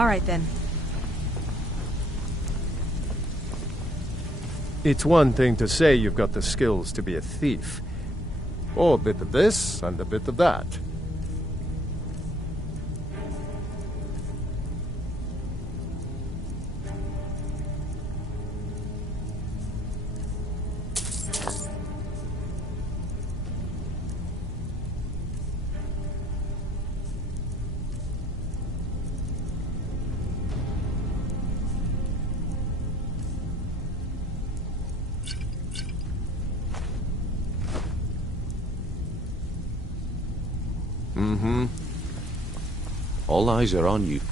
All right, then. It's one thing to say you've got the skills to be a thief. Oh, a bit of this and a bit of that. Mm-hmm. All eyes are on you.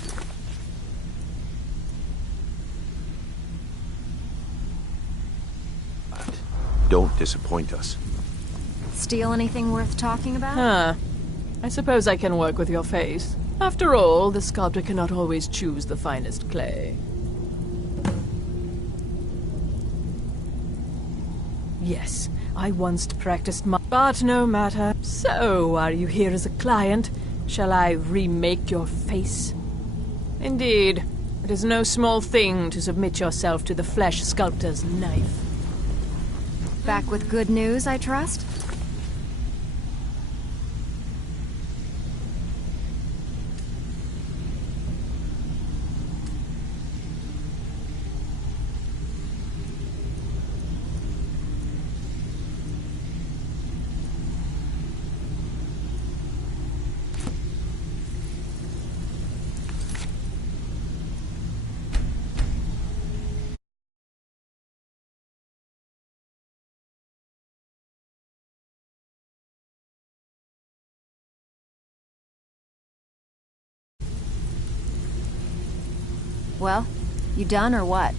Don't disappoint us. Steal anything worth talking about? Huh. I suppose I can work with your face. After all, the sculptor cannot always choose the finest clay. Yes, I once practiced my... But no matter. So, are you here as a client? Shall I remake your face? Indeed. It is no small thing to submit yourself to the flesh sculptor's knife. Back with good news, I trust? Well, you done or what?